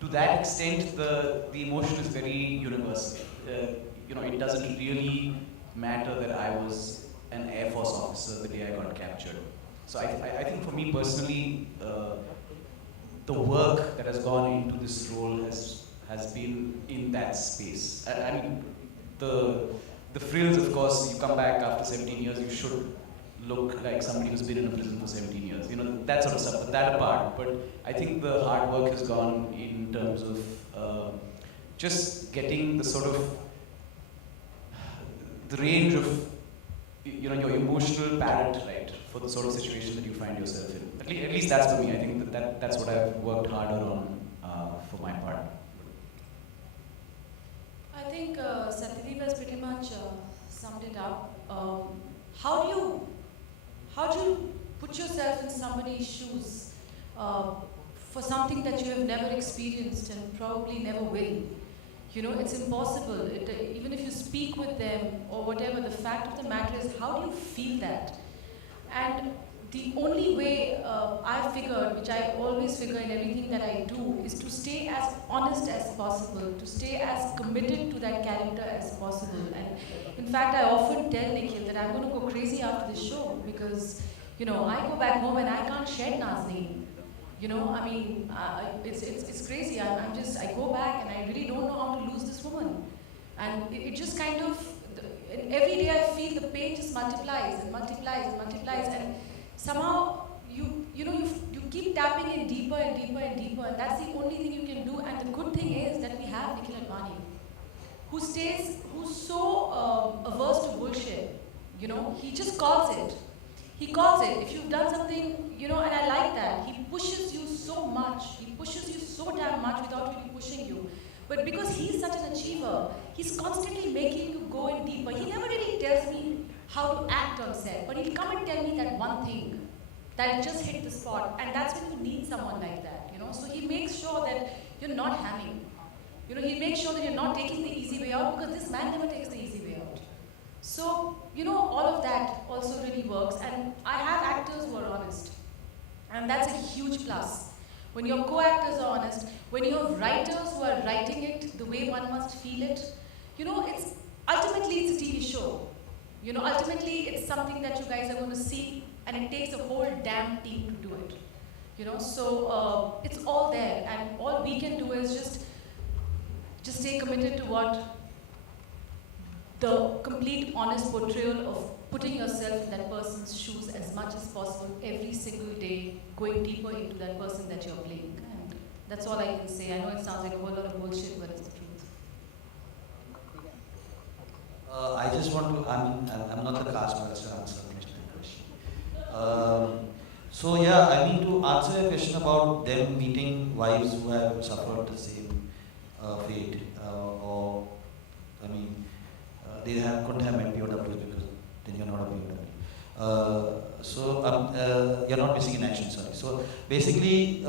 to that extent, the emotion is very universal. It doesn't really matter that I was an Air Force officer the day I got captured. So I think for me personally, the work that has gone into this role has been in that space. I mean, the frills, of course, you come back after 17 years, you should look like somebody who's been in a prison for 17 years. That sort of stuff, but that apart. But I think the hard work has gone in terms of just getting the sort of, the range of, your emotional palette, right, for the sort of situation that you find yourself in. At least that's for me. I think that's what I've worked harder on for my part. I think Satyadeep has pretty much summed it up. How do you put yourself in somebody's shoes for something that you have never experienced and probably never will? It's impossible. Even if you speak with them or whatever, the fact of the matter is, how do you feel that? And the only way I figured, which I always figure in everything that I do, is to stay as honest as possible, to stay as committed to that character as possible. And in fact, I often tell Nikhil that I'm going to go crazy after this show because, I go back home and I can't shed Nazneen. It's crazy. I go back and I really don't know how to lose this woman. And it just kind of, every day I feel the pain just multiplies and multiplies and multiplies. And somehow you keep tapping in deeper and deeper and deeper, and that's the only thing you can do. And the good thing is that we have Nikhil Advani, who's so averse to bullshit. He just calls it. He calls it. If you've done something, and I like that. He pushes you so much. He pushes you so damn much without really pushing you. But because he's such an achiever, he's constantly making you go in deeper. He never really tells me how to act on set, but he'll come and tell me that one thing that just hit the spot, and that's when you need someone like that, So he makes sure that you're not hamming. He makes sure that you're not taking the easy way out, because this man never takes the easy way out. So, all of that also really works, and I have actors who are honest, and that's a huge plus. When your co-actors are honest, when you have writers who are writing it the way one must feel it, ultimately it's a TV show. Ultimately it's something that you guys are going to see, and it takes a whole damn team to do it. So it's all there, and all we can do is just stay committed to what the complete honest portrayal of putting yourself in that person's shoes as much as possible every single day, going deeper into that person that you're playing. And that's all I can say. I know it sounds like a whole lot of bullshit, but it's the truth. I just want to, I'm not the cast member to answer the question. To answer a question about them meeting wives who have suffered the same fate, they couldn't have met POWs because then you're not a POW. You're not missing in action, sorry. So basically,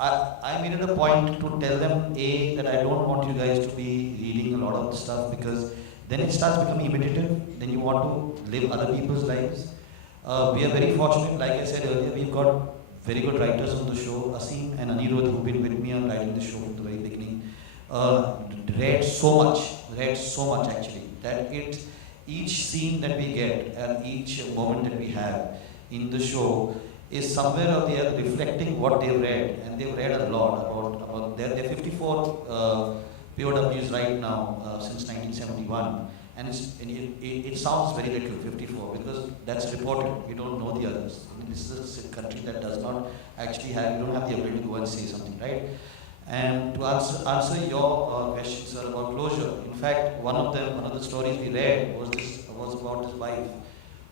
I made it a point to tell them, that I don't want you guys to be reading a lot of stuff, because then it starts becoming imitative, then you want to live other people's lives. We are very fortunate, like I said earlier, we've got very good writers on the show. Asim and Anirudh, who've been with me on writing the show from the very beginning, read so much actually, that each scene that we get and each moment that we have in the show is somewhere or the other reflecting what they've read, and they've read a lot about there are 54 POWs right now since 1971, and it sounds very little, 54, because that's reported. We don't know the others. This is a country that does not actually have, you don't have the ability to go and say something, right? And to answer your question, sir, about closure, in fact, one of the stories we read was about his wife,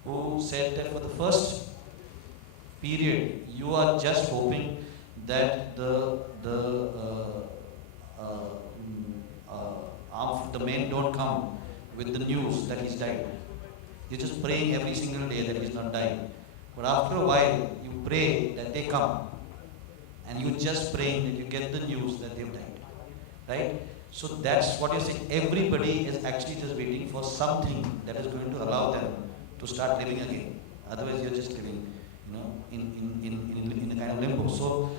who said that for the first period, you are just hoping that the men don't come with the news that he's died. You're just praying every single day that he's not dying. but after a while you pray that they come, and you're just praying that you get the news that they've died, right? So that's what you're saying. Everybody is actually just waiting for something that is going to allow them to start living again. Otherwise, you're just living, in a kind of limbo. So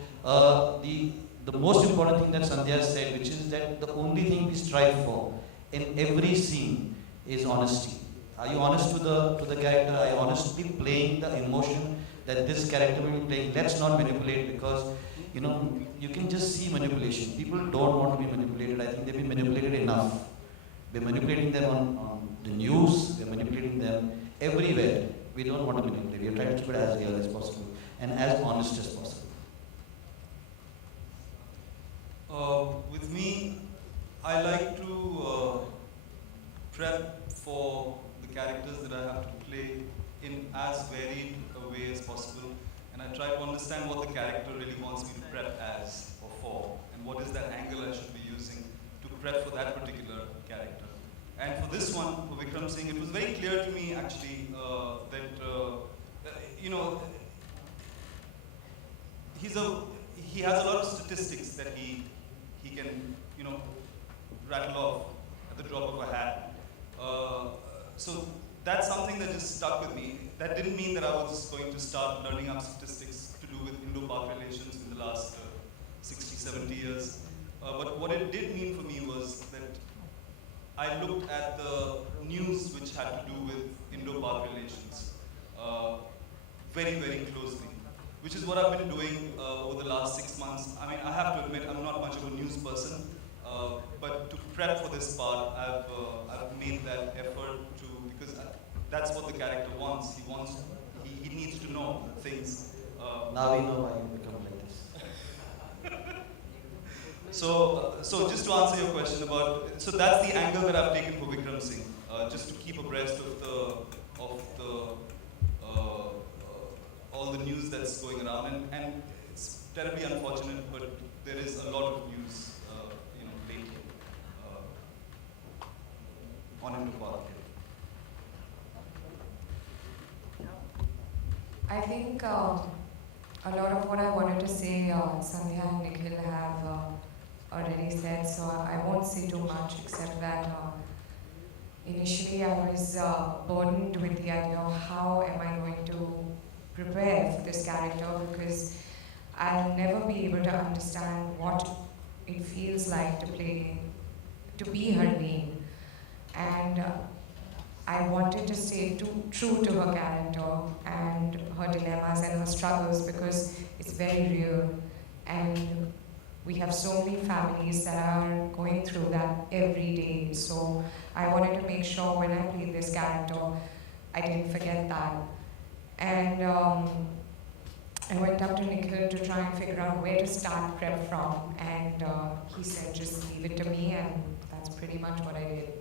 the most important thing that Sandhya said, which is that the only thing we strive for in every scene is honesty. Are you honest to the character? Are you honestly playing the emotion that this character will be playing? Let's not manipulate, because you can just see manipulation. People don't want to be manipulated. I think they've been manipulated enough. We're manipulating them on the news. We're manipulating them everywhere. We don't want to manipulate. We're trying to keep it as real as possible and as honest as possible. With me, I like to prep for the characters that I have to play in as varied a way as possible, and I try to understand what the character really wants me to prep as or for, and what is that angle I should be using to prep for that particular character. And for this one, for Vikram Singh, it was very clear to me actually he has a lot of statistics that he can rattle off at the drop of a hat. So that's something that just stuck with me. That didn't mean that I was going to start learning up statistics to do with Indo-Pak relations in the last 60, 70 years. But what it did mean for me was that I looked at the news which had to do with Indo-Pak relations very, very closely, which is what I've been doing over the last 6 months. I mean, I have to admit, I'm not much of a news person, but to prep for this part, I've made that effort because that's what the character wants. He needs to know things. Now we know why you become like this. So just to answer your question about, so that's the angle that I've taken for Vikram Singh, just to keep abreast of all the news that's going around, and it's terribly unfortunate, but there is a lot of news, lately on Indo-Pak. I think a lot of what I wanted to say, Sandhya and Nikhil have already said, so I won't say too much, except that initially I was burdened with the idea of how am I going to prepare for this character, because I'll never be able to understand what it feels like to be her name. And I wanted to stay true to her character and her dilemmas and her struggles, because it's very real. And we have so many families that are going through that every day. So I wanted to make sure when I played this character, I didn't forget that. And I went up to Nikhil to try and figure out where to start prep from. And he said, just leave it to me, and that's pretty much what I did.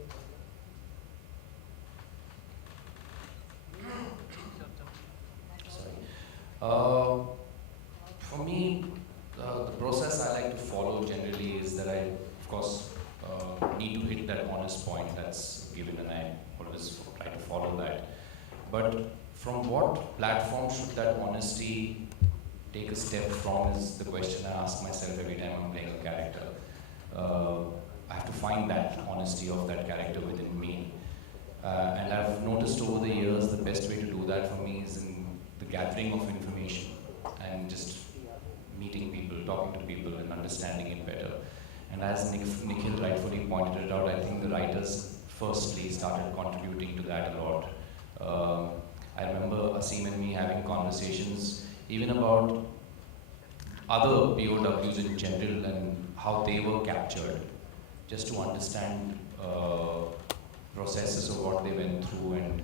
For me, the process I like to follow generally is that I, of course, need to hit that honest point that's given, and I always try to follow that. But from what platform should that honesty take a step from is the question I ask myself every time I'm playing a character. I have to find that honesty of that character within me. And I've noticed over the years the best way to do that for me is in the gathering of information and just meeting people, talking to people and understanding it better. And as Nikhil rightfully pointed it out, I think the writers firstly started contributing to that a lot. I remember Asim and me having conversations even about other POWs in general and how they were captured, just to understand processes of what they went through and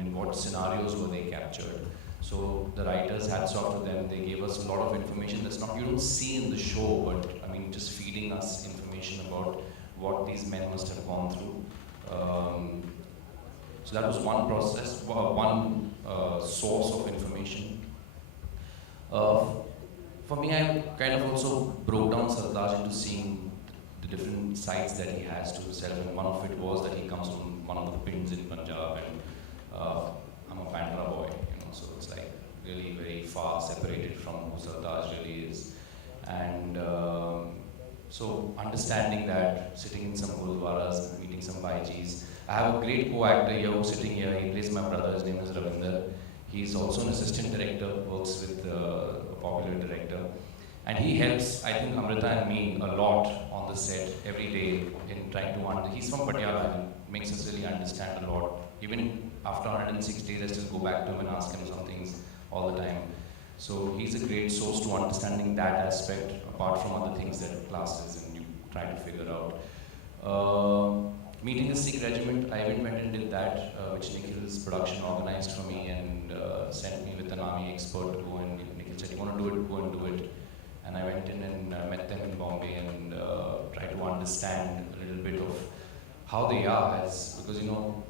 in what scenarios were they captured. So the writers, hats off to them, they gave us a lot of information that's not, you don't see in the show, but just feeding us information about what these men must have gone through. So that was one process, one source of information. For me, I kind of also broke down Sartaj into seeing the different sides that he has to himself, and one of it was that he comes from one of the pins in Punjab, and I'm a Bandra boy, you know, so it's like really very far separated from who Sartaj really is. And so understanding that, sitting in some gurudwaras, meeting some Baijis. I have a great co-actor here who's sitting here. He plays my brother. His name is Ravinder. He's also an assistant director, works with a popular director. And he helps, I think, Amrita and me a lot on the set every day in trying to understand. He's from Patiala and makes us really understand a lot. Even after 106 days, I still go back to him and ask him some things all the time. So he's a great source to understanding that aspect, apart from other things that classes and you try to figure out. Meeting the Sikh regiment, I even went and did that, which Nikhil's production organized for me and sent me with an army expert to go, and Nikhil said, you want to do it, go and do it. And I went in and met them in Bombay and tried to understand a little bit of how they are, because you know,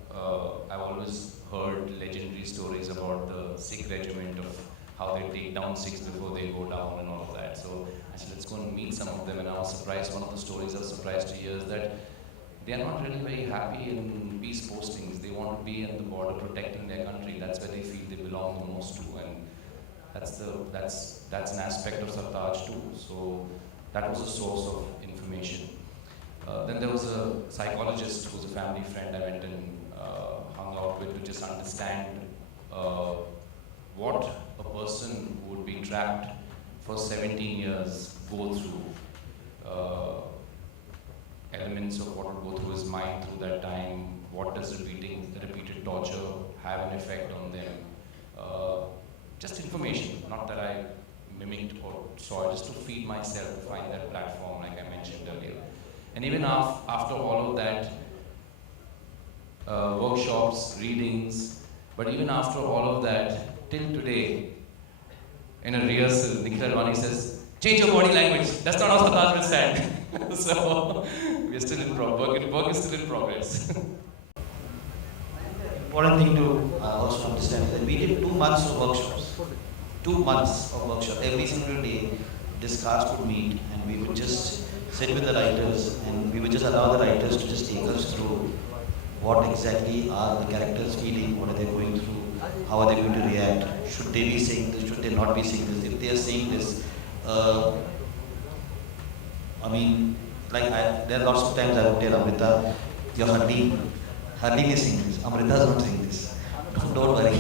I've always heard legendary stories about the Sikh regiment, of how they take down Sikhs before they go down and all of that. So I said, let's go and meet some of them, and I was surprised. One of the stories I was surprised to hear is that they are not really very happy in peace postings. They want to be in the border protecting their country. That's where they feel they belong the most to, and that's an aspect of Sartaj too. So that was a source of information. Then there was a psychologist who's a family friend I went and hung out with to just understand what a person who would be trapped for 17 years go through. Elements of what would go through his mind through that time. What does repeated torture have an effect on them? Just information, not that I mimicked or saw, just to feed myself, to find that platform like I mentioned earlier. And even after all of that, workshops, readings, but even after all of that, till today, in a rehearsal, Nikhil Advani says, change your body language, that's not how Sartaj will stand. So, we're still in work is still in progress. Important thing to also understand is that we did 2 months of workshops. 2 months of workshop. Every single day, this cast would meet and we would just sit with the writers and we would just allow the writers to just take us through what exactly are the characters feeling, what are they going through, how are they going to react, should they be saying this, should they not be saying this, if they are saying this. I mean, like there are lots of times I would tell Amrita, your Harleen is saying this, Amrita is not saying this. Don't worry,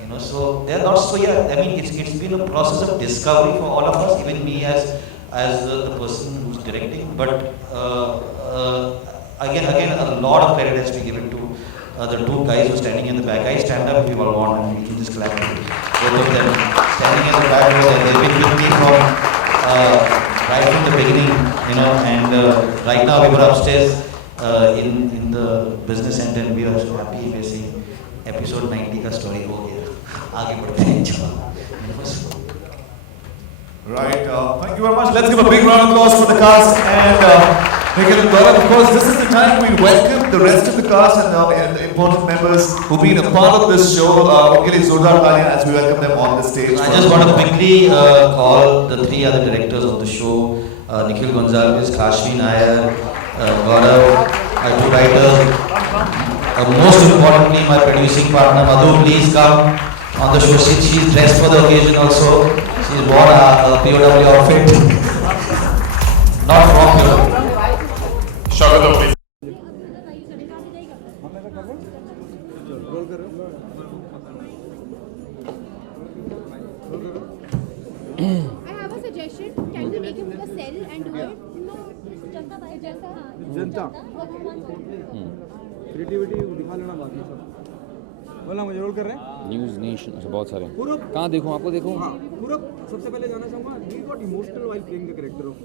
you know. So there are lots. So yeah, I mean, it's been a process of discovery for all of us, even me as the person who's directing. But again, a lot of credit has to be given to the 2 guys who are standing in the back. Guys, stand up if you all want, and we can just clap. Both of them standing in the back row, and they've been with me from right from the beginning, you know. And right now we were upstairs in the business end, and we are so happy. We're seeing episode 90 का story हो गया. आगे बढ़ते हैं चलो. Right, thank you very much. Let's give a big round of applause for the cast and Nikhil and Gaurav. Of course, this is the time we welcome the rest of the cast and the important members who've been a part of this show. We're getting Zordar Talia as we welcome them on the stage. I just want to quickly call the 3 other directors of the show: Nikhil Gonzalez, Kashmi Nair, Gaurav, my 2 writers. Most importantly, my producing partner Madhu. Please come on the show. She's dressed for the occasion also. She's worn a POW outfit. Not from POW. Shagata, please. I have a suggestion. Can we make him with a cell and do it? Janata creativity दिखा लेना बाकी सब बोला मुझे role कर रहे हैं news nation अच्छा बहुत सारे कहाँ देखूँ आपको देखूँ हाँ पूरा सबसे पहले जाना चाहूँगा he got emotional while playing the character of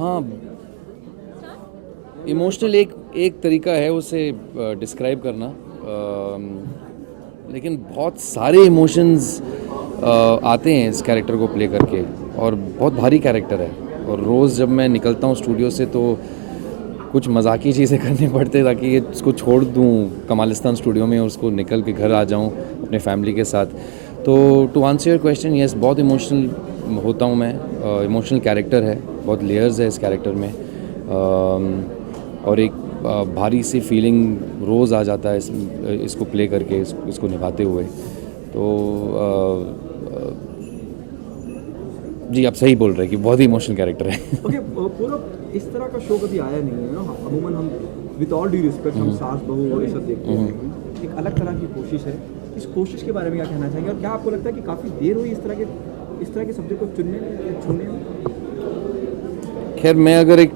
हाँ इमोशनल एक तरीका है उसे डिस्क्राइब करना लेकिन बहुत सारे इमोशंस आते हैं इस कैरेक्टर को प्ले करके और बहुत भारी कैरेक्टर है और रोज़ जब मैं निकलता हूँ स्टूडियो से तो कुछ मजाकी चीज़ें करनी पड़ती है ताकि ये उसको छोड़ दूँ कमालिस्तान स्टूडियो में और उसको निकल के घर आ जाऊँ अपने फैमिली के साथ। तो to answer your question yes बहुत इमोशनल होता हूँ मैं इमोशनल कैरेक्टर है बहुत लेयर्स है इस कैरेक्टर में और एक भारी सी फीलिंग रोज़ आ जाता है इसको प्ले करके, इसको निभाते हुए। तो जी आप सही बोल रहे हैं कि बहुत ही इमोशनल कैरेक्टर है। ओके, पूरा इस तरह का शो कभी आया नहीं है ना। अमूमन हम विद ऑल ड्यू रिस्पेक्ट हम सास बहू और ये सब देखते हैं, एक अलग तरह की कोशिश है। इस कोशिश के बारे में क्या कहना चाहेंगे और क्या आपको लगता है कि काफ़ी देर हुई इस तरह के सब्जेक्ट को चुनने में, छूने में? खैर मैं अगर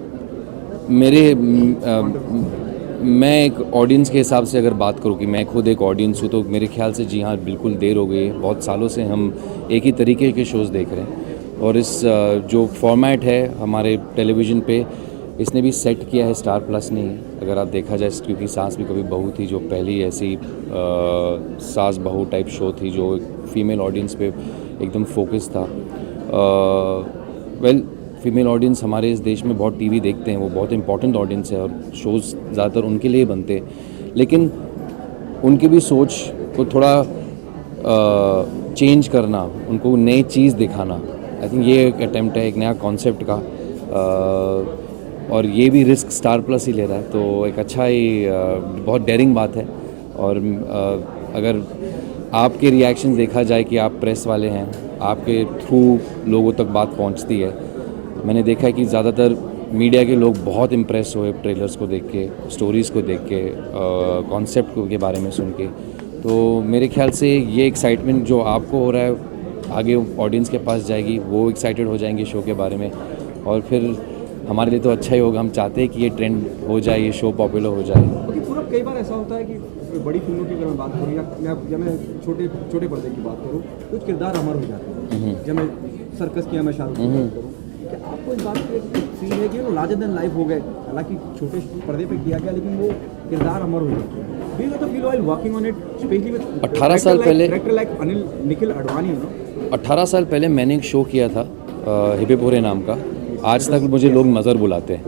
मैं एक ऑडियंस के हिसाब से अगर बात करूं कि मैं खुद एक ऑडियंस हूं, तो मेरे ख्याल से जी हाँ बिल्कुल देर हो गई है। बहुत सालों से हम एक ही तरीके के शोज़ देख रहे हैं और इस जो फॉर्मेट है हमारे टेलीविज़न पे, इसने भी सेट किया है स्टार प्लस ने। अगर आप देखा जाए, क्योंकि सास भी कभी बहू थी जो पहली ऐसी सास बहू टाइप शो थी जो फीमेल ऑडियंस पे एकदम फोकस था। वेल फीमेल ऑडियंस हमारे इस देश में बहुत टीवी देखते हैं, वो बहुत इंपॉर्टेंट ऑडियंस है और शोज़ ज़्यादातर उनके लिए बनते हैं, लेकिन उनकी भी सोच को थोड़ा चेंज करना, उनको नई चीज़ दिखाना, आई थिंक ये एक अटेम्प्ट है एक नया कॉन्सेप्ट का। और ये भी रिस्क स्टार प्लस ही ले रहा है, तो एक अच्छा ही बहुत डेयरिंग बात है। और अगर आपके रिएक्शन देखा जाए कि आप प्रेस वाले हैं, आपके थ्रू लोगों तक बात पहुंचती है। मैंने देखा है कि ज़्यादातर मीडिया के लोग बहुत इम्प्रेस हुए ट्रेलर्स को देख के, स्टोरीज़ को देख के, कॉन्सेप्ट के बारे में सुन के। तो मेरे ख्याल से ये एक्साइटमेंट जो आपको हो रहा है आगे ऑडियंस के पास जाएगी, वो एक्साइटेड हो जाएंगे शो के बारे में, और फिर हमारे लिए तो अच्छा ही होगा। हम चाहते हैं कि ये ट्रेंड हो जाए, ये शो पॉपुलर हो जाए। क्योंकि पूरा कई बार ऐसा होता है कि बड़ी फिल्मों की अगर मैं बात करूँ या मैं छोटे पर्दे की बात करूँ, कुछ किरदार अमर हो जाते हैं। जब मैं सर्कस की या मैं शाहरुख की बात करूँ, क्या आपको इस बात की फील है कि वो लार्जर देन लाइफ हो गए? हालांकि छोटे पर्दे पे किया गया, लेकिन वो किरदार अमर हो जाते हैं। Do you feel while working on it, especially with 18 साल पहले director like निखिल अडवाणी, 18 साल पहले मैंने एक शो किया था हिबेपुरे नाम का। आज तक मुझे लोग नज़र बुलाते हैं,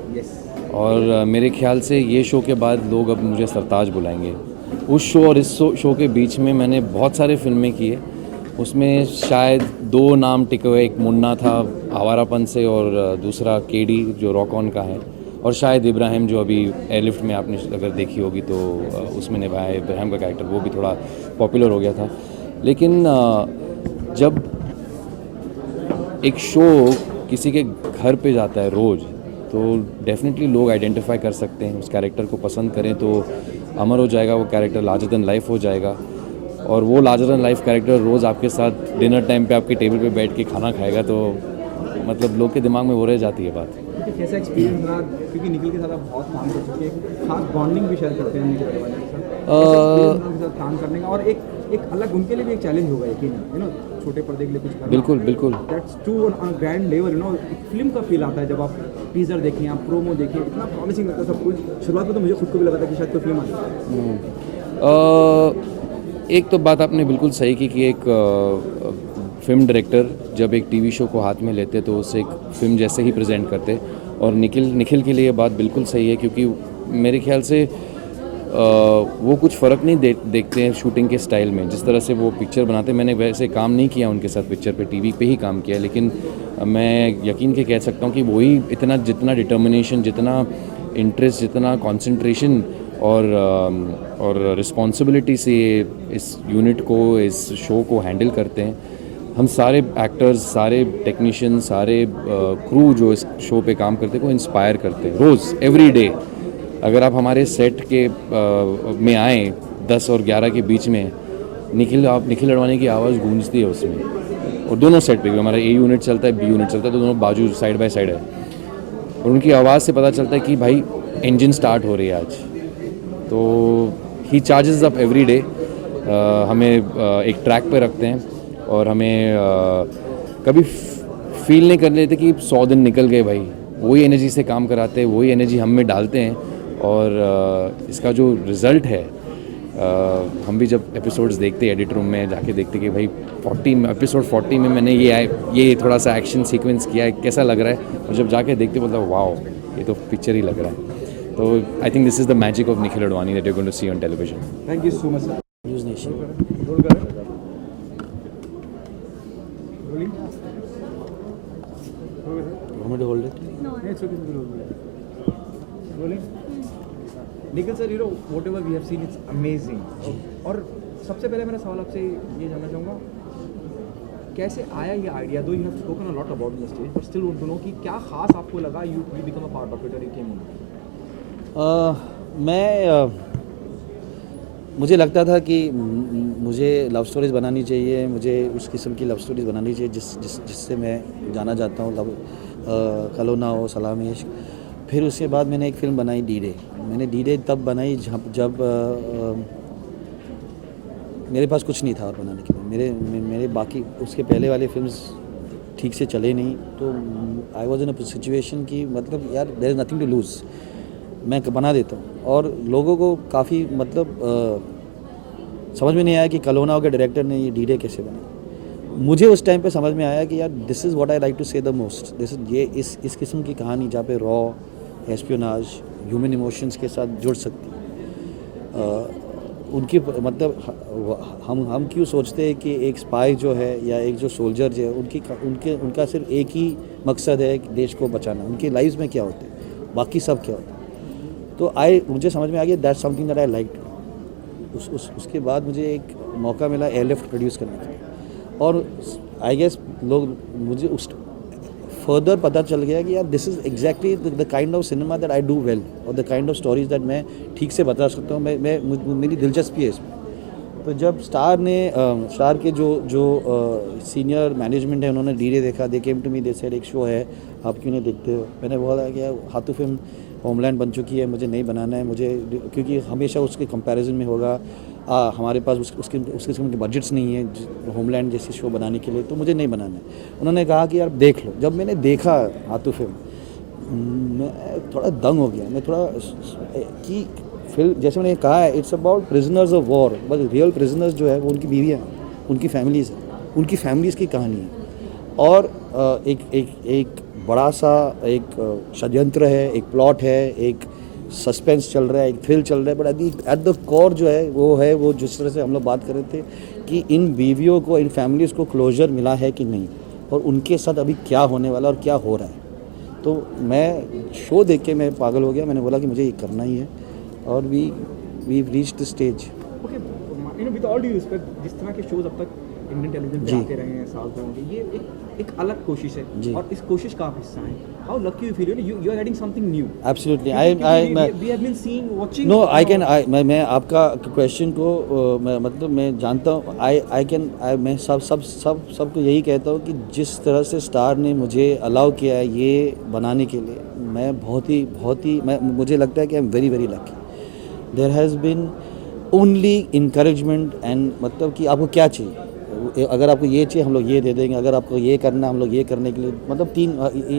और मेरे ख्याल से ये शो के बाद लोग अब मुझे सरताज बुलाएंगे। उस शो और इस शो के बीच में मैंने बहुत सारे फिल्में किए, उसमें शायद 2 नाम टिके हुए, एक मुन्ना था आवारापन से और दूसरा केडी जो रॉक ऑन का है, और शायद इब्राहिम जो अभी एयरलिफ्ट में आपने अगर देखी होगी तो उसमें निभाया है इब्राहिम का कैरेक्टर, वो भी थोड़ा पॉपुलर हो गया था। लेकिन जब एक शो किसी के घर पे जाता है रोज़, तो डेफिनेटली लोग आइडेंटिफाई कर सकते हैं, उस कैरेक्टर को पसंद करें तो अमर हो जाएगा वो कैरेक्टर, लार्जर देन लाइफ हो जाएगा। और वो लार्जर देन लाइफ कैरेक्टर रोज़ आपके साथ डिनर टाइम पे आपके टेबल पे बैठ के खाना खाएगा, तो मतलब लोग के दिमाग में वो रह जाती है बात। कैसा एक्सपीरियंस रहा? क्योंकि निखिल के साथ आप बहुत काम कर चुके हैं, खास बॉन्डिंग भी शेयर करते हैं निखिल अडवाणी के साथ काम करने का, और एक अलग उनके लिए भी एक चैलेंज होगा यकीन है, छोटे पर्दे के लिए कुछ करना। बिल्कुल बिल्कुल, that's too on grand level, एक फिल्म का फील आता है जब आप टीजर देखें, आप प्रोमो देखें, इतना प्रॉमिसिंग लगता है सब कुछ। शुरुआत में तो मुझे खुद को भी लगा था कि शायद कोई फिल्म आ जाए। एक तो बात आपने बिल्कुल सही की कि एक फिल्म डायरेक्टर जब एक टीवी शो को हाथ में लेते तो उसे एक फिल्म जैसे ही प्रेजेंट करते, और निखिल के लिए ये बात बिल्कुल सही है, क्योंकि मेरे ख्याल से वो कुछ फ़र्क नहीं देखते हैं शूटिंग के स्टाइल में, जिस तरह से वो पिक्चर बनाते हैं। मैंने वैसे काम नहीं किया उनके साथ पिक्चर पे, टीवी पे ही काम किया, लेकिन मैं यकीन के कह सकता हूँ कि वही जितना डिटर्मिनेशन, जितना इंटरेस्ट, जितना कंसंट्रेशन और रिस्पॉन्सिबिलिटी से इस यूनिट को, इस शो को हैंडल करते हैं। हम सारे एक्टर्स, सारे टेक्नीशियन, सारे क्रू जो इस शो पे काम करते हैं को इंस्पायर करते हैं रोज़, एवरी डे। अगर आप हमारे सेट के में आए 10 और 11 के बीच में, निखिल अडवाणी की आवाज़ गूंजती है उसमें, और दोनों सेट पे भी, हमारा ए यूनिट चलता है, बी यूनिट चलता है, तो दोनों बाजू साइड बाय साइड है, और उनकी आवाज़ से पता चलता है कि भाई इंजन स्टार्ट हो रही है आज। तो ही चार्जेस अप एवरी डे, हमें एक ट्रैक पे रखते हैं, और हमें कभी फील नहीं करने देते कि 100 दिन निकल गए भाई। वही एनर्जी से काम कराते हैं, वही एनर्जी हम में डालते हैं, और इसका जो रिज़ल्ट है, हम भी जब एपिसोड्स देखते हैं एडिट रूम में जाके देखते कि भाई एपिसोड 40 में मैंने ये थोड़ा सा एक्शन सीक्वेंस किया है, कैसा लग रहा है, और जब जाके देखते मतलब वाओ, ये तो पिक्चर ही लग रहा है। तो I think this is the magic of Nikhil Advani that you are going to see on television. Thank you so much sir. News Nation. Want me to hold it? No. It's okay. Rolling. Nikhil sir, whatever we have seen it's amazing. और सबसे पहले मेरा सवाल आपसे ये जानना चाहूँगा, कैसे आया ये आइडिया? Do you have spoken a lot about the stage, but still want to know कि क्या खास आपको लगा you become a part of it और यू केम ऑन? मुझे लगता था कि मुझे लव स्टोरीज़ बनानी चाहिए, मुझे उस किस्म की लव स्टोरीज़ बनानी चाहिए जिससे मैं जाना चाहता हूँ, कलोना हो, सलाम इश्क। फिर उसके बाद मैंने एक फ़िल्म बनाई डी-डे। मैंने डी-डे तब बनाई जब मेरे पास कुछ नहीं था और बनाने के लिए। मेरे बाकी उसके पहले वाले फिल्म्स ठीक से चले नहीं, तो I was in a situation कि मतलब यार there is nothing to lose, मैं बना देता हूँ। और लोगों को काफ़ी समझ में नहीं आया कि कलोना के डायरेक्टर ने ये डी-डे कैसे बनाई। मुझे उस टाइम पे समझ में आया कि यार this is what I like to say the most, this is ये इस किस्म की कहानी जहाँ पे रॉ एस्पियोनाज ह्यूमन इमोशंस के साथ जुड़ सकती है। उनकी हम क्यों सोचते हैं कि एक स्पाई जो है या एक जो सोल्जर जो है उनका सिर्फ एक ही मकसद है कि देश को बचाना। उनकी लाइफ में क्या होते हैं, बाकी सब क्या होता है। तो मुझे समझ में आ गया that's something that I like. उसके बाद मुझे एक मौका मिला एयरलिफ्ट प्रोड्यूस करने का, और आई गेस लोग मुझे उस फर्दर पता चल गया कि यार this is exactly the kind of cinema that I do well, और the kind of stories that मैं ठीक से बता सकता हूँ। मेरी दिलचस्पी है इसमें। तो जब स्टार के जो सीनियर मैनेजमेंट है उन्होंने डी-डे देखा, they came to me, they said एक शो है आप क्यों नहीं देखते हो। मैंने बोला कि यार हाथू फिल्म होमलैंड बन चुकी है, मुझे नहीं बनाना है, मुझे क्योंकि हमेशा उसके कंपैरिजन में होगा हमारे पास उसके किस्म के बजट्स नहीं है होमलैंड जैसी शो बनाने के लिए, तो मुझे नहीं बनाना है। उन्होंने कहा कि यार देख लो। जब मैंने देखा हाथू फिल्म, मैं थोड़ा दंग हो गया। मैं थोड़ा कि फिल्म जैसे मैंने कहा है it's about prisoners of war, but real prisoners जो है वो उनकी बीवियाँ हैं, उनकी फैमिलीज़ हैं, उनकी फैमिलीज़ की कहानी है। और एक बड़ा सा एक षड्यंत्र है, एक प्लॉट है, एक सस्पेंस चल रहा है, एक थ्रिल चल रहा है, बट एट द कोर जो है वो जिस तरह से हम लोग बात कर रहे थे कि इन बीवियों को, इन फैमिलीज़ को क्लोजर मिला है कि नहीं, और उनके साथ अभी क्या होने वाला और क्या हो रहा है। तो मैं शो देख के मैं पागल हो गया। मैंने बोला कि मुझे ये करना ही है, और we reach the stage. Okay, with all due respect, जिस तरह के शोज अब तक इंडियन टेलीविजन पे आते रहे हैं साल भर, ये एक अलग कोशिश है, और इस कोशिश का आप हिस्सा हैं। How lucky you feel, you are adding something new. Absolutely, we have been seeing watching. No, मैं आपका क्वेश्चन को मतलब मैं जानता हूँ। मैं सबको यही कहता हूँ कि जिस तरह से स्टार ने मुझे अलाउ किया है ये बनाने के लिए, मैं बहुत ही मुझे लगता है कि I am very very lucky. There has been only encouragement and मतलब कि आपको क्या चाहिए, अगर आपको ये चाहिए हम लोग ये दे देंगे, अगर आपको ये करना हम लोग ये करने के लिए। मतलब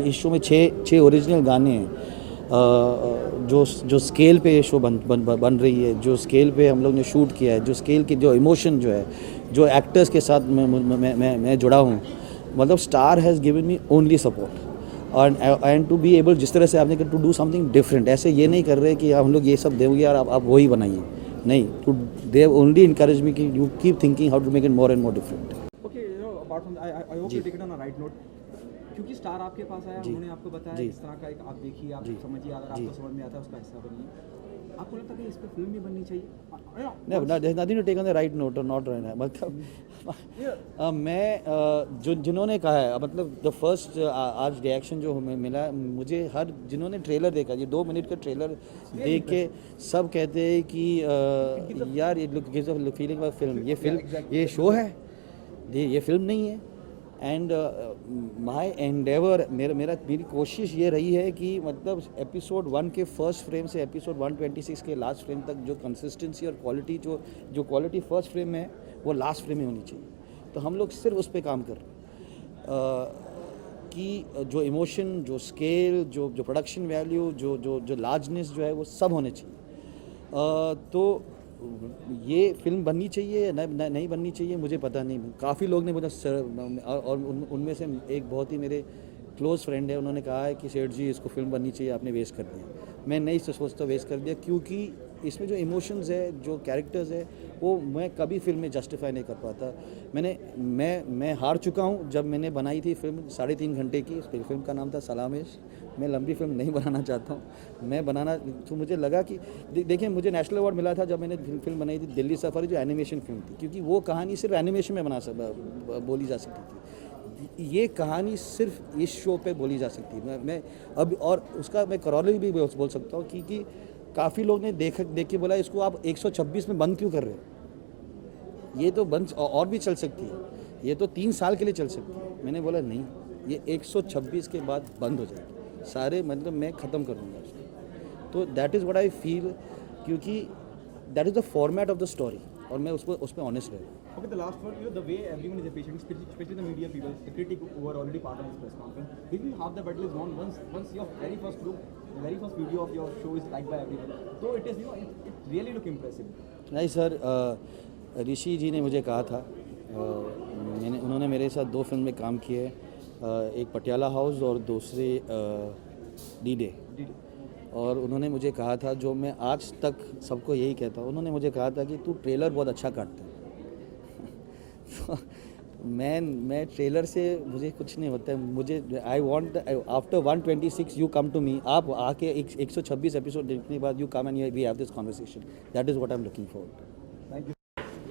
इस शो में छः ओरिजिनल गाने हैं जो स्केल पे ये शो बन रही है, जो स्केल पे हम लोग ने शूट किया है, जो स्केल की जो इमोशन जो है, जो एक्टर्स के साथ मैं जुड़ा हूँ। मतलब Star has given me only support and to be able, जिस तरह से आपने टू डू समथिंग डिफरेंट। ऐसे ये नहीं कर रहे कि हम लोग ये सब देंगे यार आप वही बनाइए, नहीं, to they only encourage me कि you keep thinking how to make it more and more different. Okay, apart from I hope you take it on a right note, क्योंकि स्टार आपके पास आया, उन्होंने आपको बताया इस तरह का एक आप देखिए, आप समझिए, अगर आपको समझ में आता है उसका हिस्सा बनिए। आपको लगता है कि इस पे फिल्म भी बननी चाहिए? No, there's nothing to take on the right note or not right now. मतलब मैं जिन्होंने कहा है, मतलब द फर्स्ट आज रिएक्शन जो हमें मिला, मुझे जिन्होंने ट्रेलर देखा, ये 2 मिनट का ट्रेलर देख के सब कहते हैं कि यार ये लुक फीलिंग ऑफ फिल्म, ये शो है, ये फिल्म नहीं है। एंड माई एंडेवर, मेरी कोशिश ये रही है कि मतलब एपिसोड 1 के फर्स्ट फ्रेम से एपिसोड 126 के लास्ट फ्रेम तक जो कंसिस्टेंसी और क्वालिटी जो क्वालिटी फर्स्ट फ्रेम में है वो लास्ट फ्रेम में होनी चाहिए। तो हम लोग सिर्फ उस पर काम कर रहे हैं कि जो इमोशन, जो स्केल, जो प्रोडक्शन वैल्यू, जो लार्जनेस जो है वो सब होने चाहिए। तो ये फिल्म बननी चाहिए या नहीं बननी चाहिए मुझे पता नहीं। काफ़ी लोग ने मुझे और उनमें से एक बहुत ही मेरे क्लोज़ फ्रेंड है, उन्होंने कहा है कि सेठ जी इसको फिल्म बननी चाहिए, आपने वेस्ट कर दिया। मैं नहीं सोचता वेस्ट कर दिया, क्योंकि इसमें जो इमोशंस है, जो कैरेक्टर्स है, वो मैं कभी फिल्म में जस्टिफाई नहीं कर पाता। मैं हार चुका हूँ। जब मैंने बनाई थी फिल्म 3.5 घंटे की, फिल्म का नाम था सलाम इश्क, मैं लंबी फिल्म नहीं बनाना चाहता हूँ। मैं बनाना तो मुझे लगा कि देखिए मुझे नेशनल अवार्ड मिला था जब मैंने फिल्म बनाई थी दिल्ली सफारी, जो एनिमेशन फिल्म थी, क्योंकि वो कहानी सिर्फ एनिमेशन में बोली जा सकती थी। ये कहानी सिर्फ इस शो पे बोली जा सकती है। मैं अब और उसका मैं करोलरी भी बोल सकता हूँ कि काफ़ी लोग ने देख के बोला इसको आप 126 में बंद क्यों कर रहे हो, ये तो बंद और भी चल सकती है, ये तो 3 साल के लिए चल सकती है। मैंने बोला नहीं, ये 126 के बाद बंद हो जाएगी सारे, मतलब मैं ख़त्म कर दूँगा उसको। तो that is what I feel, क्योंकि that is the format of the story, और मैं उस पर ऑनेस्ट रहूँ। Okay, the last one, the way everyone is impatient, especially the media people, the critic who are already part of this press conference. Basically, half the battle is won once your very first look, the very first video of your show is liked by everyone. So it is, it really look impressive. नहीं sir, ऋषि जी ने मुझे कहा था, उन्होंने मेरे साथ 2 film में काम किए, एक पटियाला हाउस और दूसरी डी-डे, और उन्होंने मुझे कहा था, जो मैं आज तक सबको यही कहता हूँ, उन्होंने मुझे कहा था कि तू ट्रेलर बहुत अच्छा काटता है। मैं ट्रेलर से मुझे कुछ नहीं होता है, मुझे I want after 126 you come to me, आप आके 126 एपिसोड देखने के बाद you come and we have this conversation, that is what I am looking for. Thank you.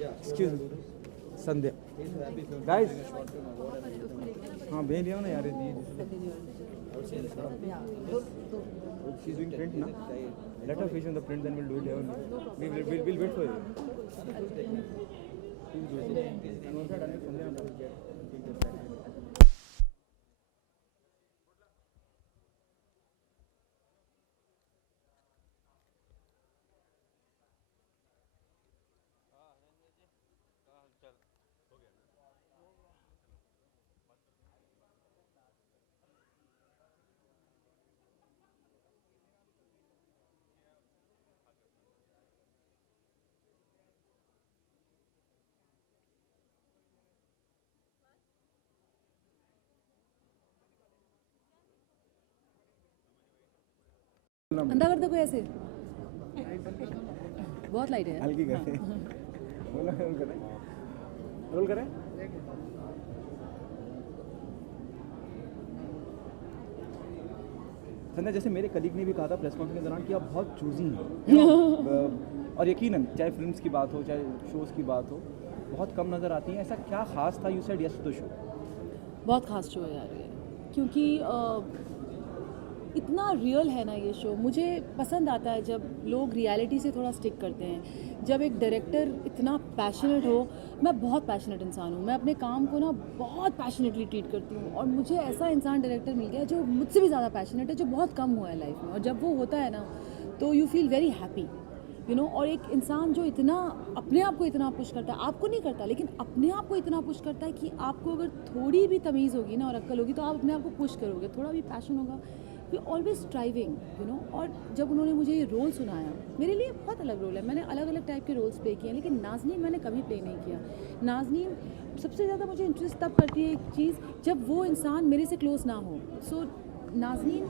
Excuse me, Sandhya guys, हाँ भेज दिया ना यार, she's doing print ना, let her finish in the print, then we'll do it here. We'll wait for you. अंधा कर दो कोई ऐसे, बहुत लाइट है। हल्की करें, रोल करें। संध्या, जैसे मेरे कलीग ने भी कहा था प्रेस कॉन्फ्रेंस के दौरान कि आप बहुत चूजी हैं, और यकीनन चाहे फिल्म्स की बात हो चाहे शोज़ की बात हो, बहुत कम नज़र आती हैं। ऐसा क्या खास था, you said yes to the show? बहुत खास शो है यार ये, क्योंकि इतना रियल है ना ये शो। मुझे पसंद आता है जब लोग रियलिटी से थोड़ा स्टिक करते हैं, जब एक डायरेक्टर इतना पैशनेट हो। मैं बहुत पैशनेट इंसान हूँ, मैं अपने काम को ना बहुत पैशनेटली ट्रीट करती हूँ, और मुझे ऐसा इंसान डायरेक्टर मिल गया जो मुझसे भी ज़्यादा पैशनेट है, जो बहुत कम हुआ है लाइफ में, और जब वो होता है ना तो you feel very happy, you know. और एक इंसान जो इतना अपने आप को इतना पुश करता है, आपको नहीं करता लेकिन अपने आप को इतना पुश करता है कि आपको अगर थोड़ी भी तमीज़ होगी ना और अक्ल होगी तो आप अपने आप को पुश करोगे, थोड़ा भी पैशन होगा, we always striving, you know. और जब उन्होंने मुझे ये रोल सुनाया, मेरे लिए बहुत अलग रोल है, मैंने अलग अलग टाइप के रोल्स प्ले किए हैं, लेकिन नाज़नीन मैंने कभी प्ले नहीं किया। नाज़नीन सबसे ज़्यादा मुझे इंटरेस्ट तब करती है एक चीज़, जब वो इंसान मेरे से क्लोज ना हो। सो नाज़नीन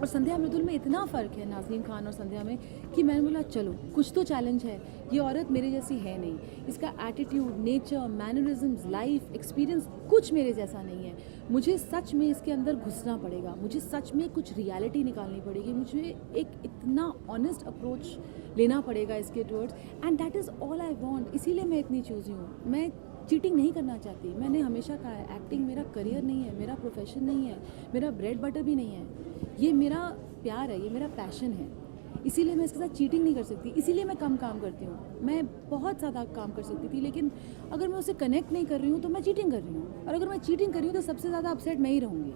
और संध्या मृदुल में इतना फ़र्क है, नाज़नीन खान और संध्या में, कि मैंने बोला चलो कुछ तो चैलेंज है, ये औरत मेरे जैसी है नहीं, इसका attitude, nature, mannerisms, life experience कुछ मेरे जैसा नहीं है, मुझे सच में इसके अंदर घुसना पड़ेगा, मुझे सच में कुछ रियलिटी निकालनी पड़ेगी, मुझे एक इतना ऑनेस्ट अप्रोच लेना पड़ेगा इसके towards, and that is all I want. इसीलिए मैं इतनी चूज़ी हूँ, मैं चीटिंग नहीं करना चाहती। मैंने हमेशा कहा है एक्टिंग मेरा करियर नहीं है, मेरा प्रोफेशन नहीं है, मेरा ब्रेड बटर भी नहीं है, ये मेरा प्यार है, ये मेरा पैशन है, इसीलिए मैं इसके साथ चीटिंग नहीं कर सकती, इसीलिए मैं कम काम करती हूँ। मैं बहुत ज़्यादा काम कर सकती थी, लेकिन अगर मैं उससे कनेक्ट नहीं कर रही हूँ तो मैं चीटिंग कर रही हूँ, और अगर मैं चीटिंग कर रही हूँ तो सबसे ज़्यादा अपसेट मैं ही रहूँगी।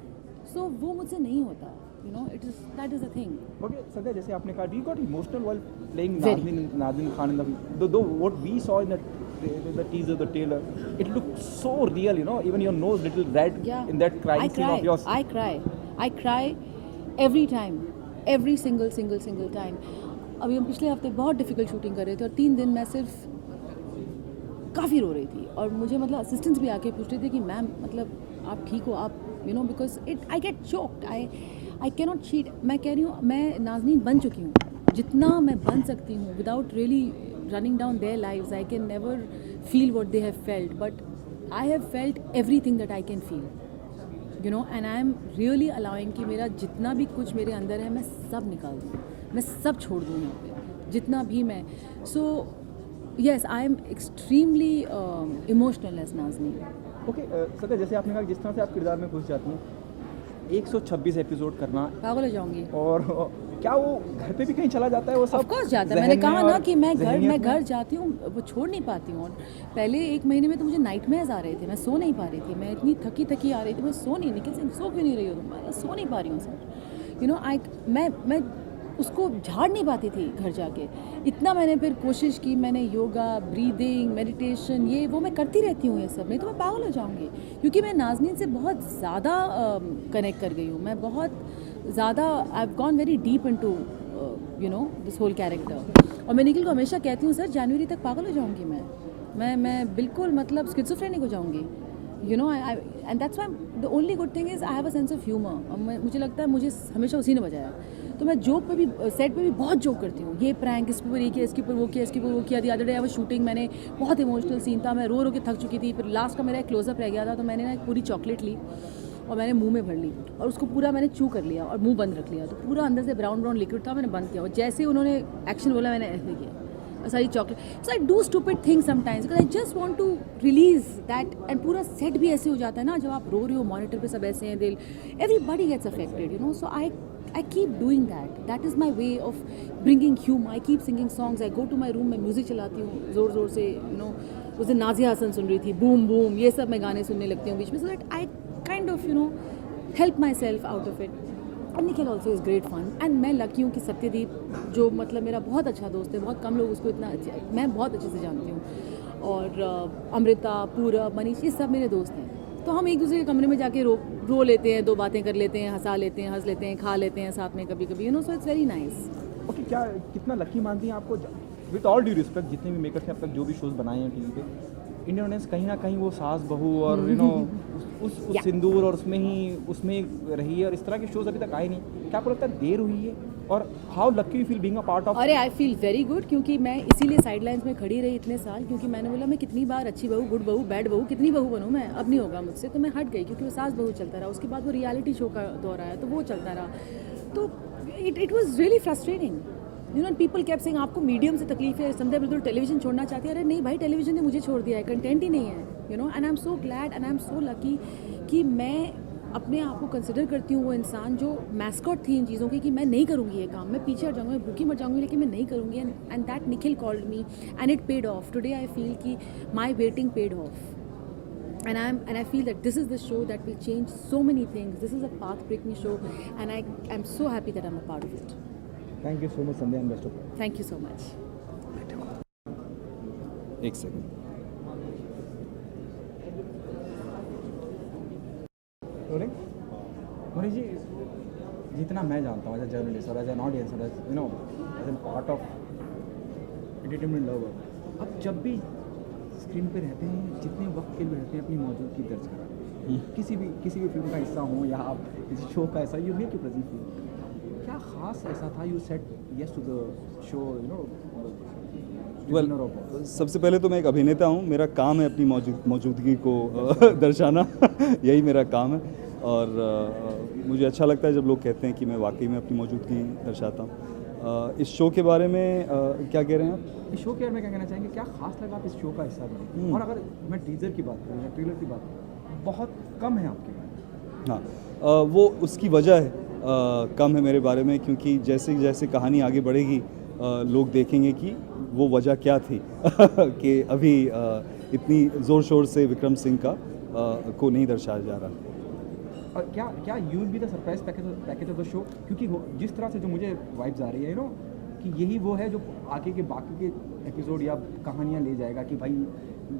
सो वो मुझसे नहीं होता, you know, it is that is a thing. Okay Sandhya, जैसे आपने कहा we got emotional while playing Nazneen Khan in the what we saw in the teaser, the trailer, it looked so real, you know, even your nose little red in that crying scene of yours. I cry every time, every single time. अभी हम पिछले हफ्ते बहुत difficult shooting कर रहे थे और 3 दिन मैं सिर्फ काफ़ी रो रही थी, और मुझे मतलब असिस्टेंट्स भी आके पूछ रहे थे कि मैम मतलब आप ठीक हो, आप you know, because I get choked, I can not cheat. मैं कह रही हूँ मैं नाज़नीन बन चुकी हूँ, जितना मैं बन सकती हूँ without really running down their lives. I can never feel what they have felt, but I have felt everything that I can feel. You know, and I am really allowing कि मेरा जितना भी कुछ मेरे अंदर है मैं सब निकाल दूँ, मैं सब छोड़ दूँ यहाँ पे जितना भी मैं. So yes, I am extremely emotional as Nazneen. Okay सदा, जैसे आपने कहा जिस तरह से आप किरदार में घुस जाती हैं, 126 एपिसोड करना, पागल हो जाऊंगी. और क्या वो घर पे भी कहीं चला जाता है वो सब? ऑफ कोर्स जाता है. मैंने कहा ना कि मैं घर जाती हूँ, वो छोड़ नहीं पाती हूँ. और पहले 1 महीने में तो मुझे नाइटमेयर्स आ रहे थे, मैं सो नहीं पा रही थी, मैं इतनी थकी आ रही थी, मैं सो नहीं. निखिल सिंह सो क्यों नहीं रही हो तुम? मैं सो नहीं पा रही हूँ सर. यू नो, मैं उसको झाड़ नहीं पाती थी घर जाके. इतना मैंने फिर कोशिश की, मैंने योगा, ब्रीदिंग, मेडिटेशन, ये वो मैं करती रहती हूँ ये सब. नहीं तो मैं पागल हो जाऊँगी, क्योंकि मैं नाज़नीन से बहुत ज़्यादा कनेक्ट कर गई हूँ. मैं बहुत ज़्यादा I have gone very deep into you know this whole character. और मैं निखिल को हमेशा कहती हूँ सर जनवरी तक पागल हो जाऊँगी मैं बिल्कुल मतलब स्किज़ोफ्रेनिक हो जाऊँगी. You know, and that's why the only good thing is I have a sense of humour. मुझे लगता है मुझे हमेशा उसी ने बजाया. तो मैं जोक पे भी, सेट पे भी बहुत जोक करती हूँ. ये प्रैंक, इसके ऊपर ये किया, इसके ऊपर वो किया, इसके ऊपर वो किया. दी अदर डे वो शूटिंग, मैंने बहुत इमोशनल सीन था, मैं रो के थक चुकी थी. फिर लास्ट का मेरा एक क्लोजअप रह गया था, तो मैंने ना एक पूरी चॉकलेट ली और मैंने मुंह में भर ली और उसको पूरा मैंने चू कर लिया और मुंह बंद रख लिया. तो पूरा अंदर से ब्राउन लिक्विड था, मैंने बंद किया. और जैसे ही उन्होंने एक्शन बोला मैंने ऐसे किया सारी chocolate. So I do stupid things sometimes because I just want to release that. And पूरा सेट भी ऐसे हो जाता है ना, जब आप रो रहे हो मॉनिटर पे सब ऐसे हैं, दिल everybody gets affected, you know. So I keep doing that. That is my way of bringing humor. I keep singing songs. I go to my room, मैं म्यूज़िक चलाती हूँ ज़ोर से, you know. उस दिन नाज़िया हसन सुन रही थी, बूम बूम, ये सब मैं गाने सुनने लगती हूँ बीच में. So that I kind of, you know, help myself out of it. And Nikhil also is great fun. And मैं लकी हूँ कि सत्यदीप, जो मतलब मेरा बहुत अच्छा दोस्त है, बहुत कम लोग उसको इतना मैं बहुत अच्छे से जानती हूँ. और अमृता, पूरब, मनीष, ये सब मेरे दोस्त हैं. तो हम एक दूसरे के कमरे में जाके रो लेते हैं, 2 बातें कर लेते हैं, हंस लेते हैं, खा लेते हैं साथ में कभी, you know. So it's very nice. Okay, क्या कितना लकी मानती हैं आपको? विद ऑल ड्यू रिस्पेक्ट, जितने भी मेकर्स हैं अब तक जो भी शोज़ बनाए हैं टीवी पे, इंडियन ऑडियंस कहीं ना कहीं वो सास बहू और यू नो उस सिंदूर और उसमें रही है, और इस तरह के शोज़ अभी तक आए नहीं. क्या आपको लगता है देर हुई है? और how lucky you feel being a part of? अरे आई फील वेरी गुड, क्योंकि मैं इसीलिए साइडलाइंस में खड़ी रही इतने साल, क्योंकि मैंने बोला मैं कितनी बार अच्छी बहू, गुड बहू, बैड बहू, कितनी बहू बनूँ मैं, अब नहीं होगा मुझसे. तो मैं हट गई, क्योंकि वो सास बहू चलता रहा. उसके बाद वो रियलिटी शो का दौर आया तो वो चलता रहा. तो it was really frustrating, you know. People kept saying आपको मीडियम से तकलीफ है, संध्या बिल्कुल टेलीविजन छोड़ना चाहती है. अरे नहीं भाई, टेलीविजन ने मुझे छोड़ दिया है, कंटेंट ही नहीं है, you know. And I am so glad and I am so lucky कि मैं अपने आप को कंसिडर करती हूँ वो इंसान जो मैस्कॉट थी इन चीज़ों की, कि मैं नहीं करूँगी ये काम, मैं पीछे हट जाऊँगी, मैं भूखी मर जाऊँगी, लेकिन मैं नहीं करूँगी. And that Nikhil called me and it paid off. Today I feel कि my waiting paid off. And I feel that this is the show that will change so many things. This is a path-breaking show, and I am so happy that I'm a part of it. Thank you so much, Sandhya, and best of luck. Thank you so much. एक second. Manish ji, जितना मैं जानता हूँ as a journalist और as an audience और as you know as an part of entertainment lover, अब जब भी स्क्रीन पे रहते हैं, जितने वक्त के लिए रहते हैं, अपनी मौजूदगी दर्ज कराते हैं. किसी भी फिल्म का हिस्सा हो या आप किसी शो का हिस्सा, you make you present feel. क्या खास ऐसा था you said yes to the show, you know? सबसे पहले तो मैं एक अभिनेता हूँ, मेरा काम है अपनी मौजूदगी को दर्शाना. यही मेरा काम है. और मुझे अच्छा लगता है जब लोग कहते हैं कि मैं वाकई में अपनी मौजूदगी दर्शाता हूँ. इस शो के बारे में क्या कह रहे हैं आप? इस शो के बारे में क्या कहना चाहेंगे? क्या खास लगा आप इस शो का हिस्सा बने? और अगर मैं टीजर की बात करूँ या ट्रेलर की बात करूँ, बहुत कम है आपके बारे में. हाँ, वो उसकी वजह है, कम है मेरे बारे में, क्योंकि जैसे जैसे कहानी आगे बढ़ेगी लोग देखेंगे कि वो वजह क्या थी कि अभी इतनी ज़ोर शोर से विक्रम सिंह का को नहीं दर्शाया जा रहा. और क्या you will be the surprise package of the show? क्योंकि जिस तरह से जो मुझे वाइब्स आ रही है, यू नो, कि यही वो है जो आगे के बाकी के एपिसोड या कहानियाँ ले जाएगा कि भाई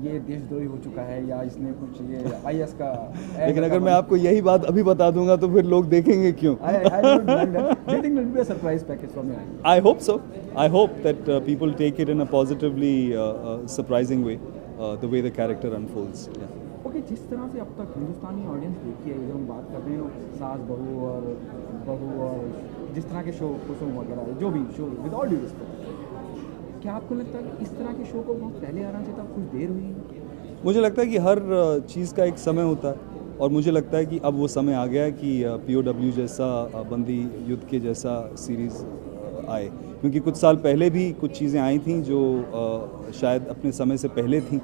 ये देशद्रोही हो चुका है या इसने कुछ ये IS का. लेकिन अगर मैं आपको यही बात अभी बता दूंगा तो फिर लोग देखेंगे क्यों? I hope so. I hope that people take it in a positively surprising way, the way the character unfolds. Yeah. Okay, जिस तरह से अब तक हिंदुस्तानी ऑडियंस देखी है, जब हम बात करते हैं सास बहू और जिस तरह के शो कुसुम वगैरह, जो भी show, with all due respect, क्या आपको लगता है कि इस तरह के शो को बहुत पहले आना चाहिए था, कुछ देर हुई? मुझे लगता है कि हर चीज़ का एक समय होता है. और मुझे लगता है कि अब वो समय आ गया है कि POW जैसा बंदी युद्ध के जैसा सीरीज़ आए, क्योंकि कुछ साल पहले भी कुछ चीज़ें आई थी जो शायद अपने समय से पहले थी,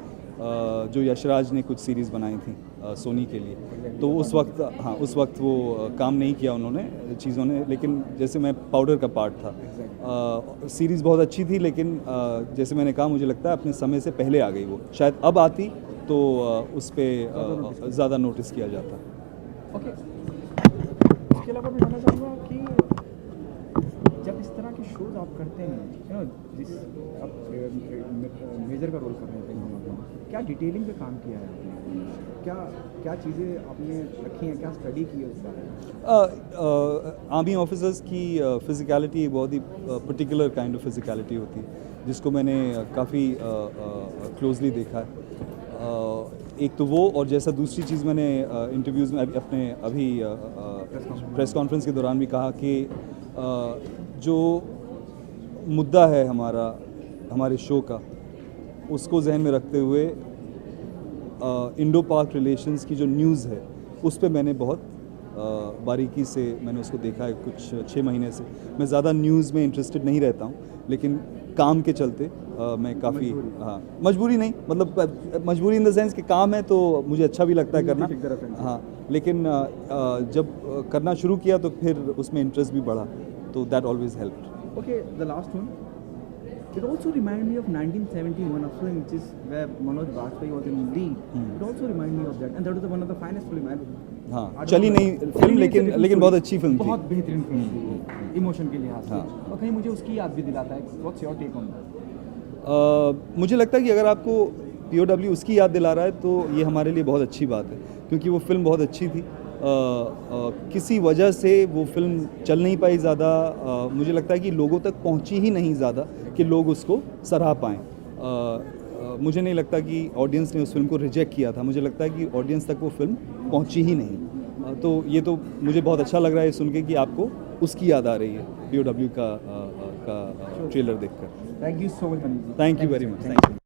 जो यशराज ने कुछ सीरीज़ बनाई थी सोनी के लिए, तो उस वक्त वो काम नहीं किया उन्होंने चीज़ों ने, लेकिन जैसे मैं पाउडर का पार्ट था, सीरीज़ बहुत अच्छी थी, लेकिन जैसे मैंने कहा मुझे लगता है अपने समय से पहले आ गई वो, शायद अब आती तो उस पर ज़्यादा नोटिस किया जाता। ओके, इसके अलावा मैं जानना चाहूँगा कि जब इस तरह के शोज आप करते हैं, जिस आप मेजर का रोल कर रहे हैं, क्या डिटेलिंग पे काम किया है आपने? क्या चीज़ें आपने रखी हैं, क्या स्टडी की है उस बारे में? आर्मी ऑफिसर्स की फिज़िकलिटी बहुत ही पर्टिकुलर काइंड ऑफ फिज़िकलिटी होती है, जिसको मैंने काफ़ी क्लोजली देखा है। एक तो वो, और जैसा दूसरी चीज़ मैंने इंटरव्यूज़ में अपने अभी प्रेस कॉन्फ्रेंस के दौरान भी कहा कि जो मुद्दा है हमारे शो का, उसको जहन में रखते हुए इंडो पाक रिलेशंस की जो न्यूज़ है उस पे मैंने बहुत बारीकी से मैंने उसको देखा है। कुछ 6 महीने से मैं ज़्यादा न्यूज़ में इंटरेस्टेड नहीं रहता हूँ, लेकिन काम के चलते मैं काफ़ी, हाँ मजबूरी नहीं, मतलब मजबूरी इन द सेंस कि काम है तो मुझे अच्छा भी लगता है करना, हाँ, लेकिन जब करना शुरू किया तो फिर उसमें इंटरेस्ट भी बढ़ा, तो that always helped. Okay, the last one, it also reminded me of 1971, a film which is where Manoj Bajpayee was in lead. It also reminded me of that, and that was one of the finest film. हाँ, चली नहीं film, लेकिन बहुत अच्छी film थी, बहुत बेहतरीन film थी इमोशन के लिहाज से, और कहीं मुझे उसकी याद भी दिलाता है। What's your take on that? मुझे लगता है कि अगर आपको POW उसकी याद दिला रहा है तो ये हमारे लिए बहुत अच्छी बात है, क्योंकि वो फिल्म बहुत अच्छी थी। किसी वजह से वो फिल्म चल नहीं पाई ज़्यादा, मुझे लगता है कि लोगों तक पहुंची ही नहीं ज़्यादा कि लोग उसको सराह पाएँ। मुझे नहीं लगता कि ऑडियंस ने उस फिल्म को रिजेक्ट किया था, मुझे लगता है कि ऑडियंस तक वो फिल्म पहुंची ही नहीं। तो ये तो मुझे बहुत अच्छा लग रहा है सुन के कि आपको उसकी याद आ रही है POW का ट्रेलर देखकर। Thank you so much. Thank you very much.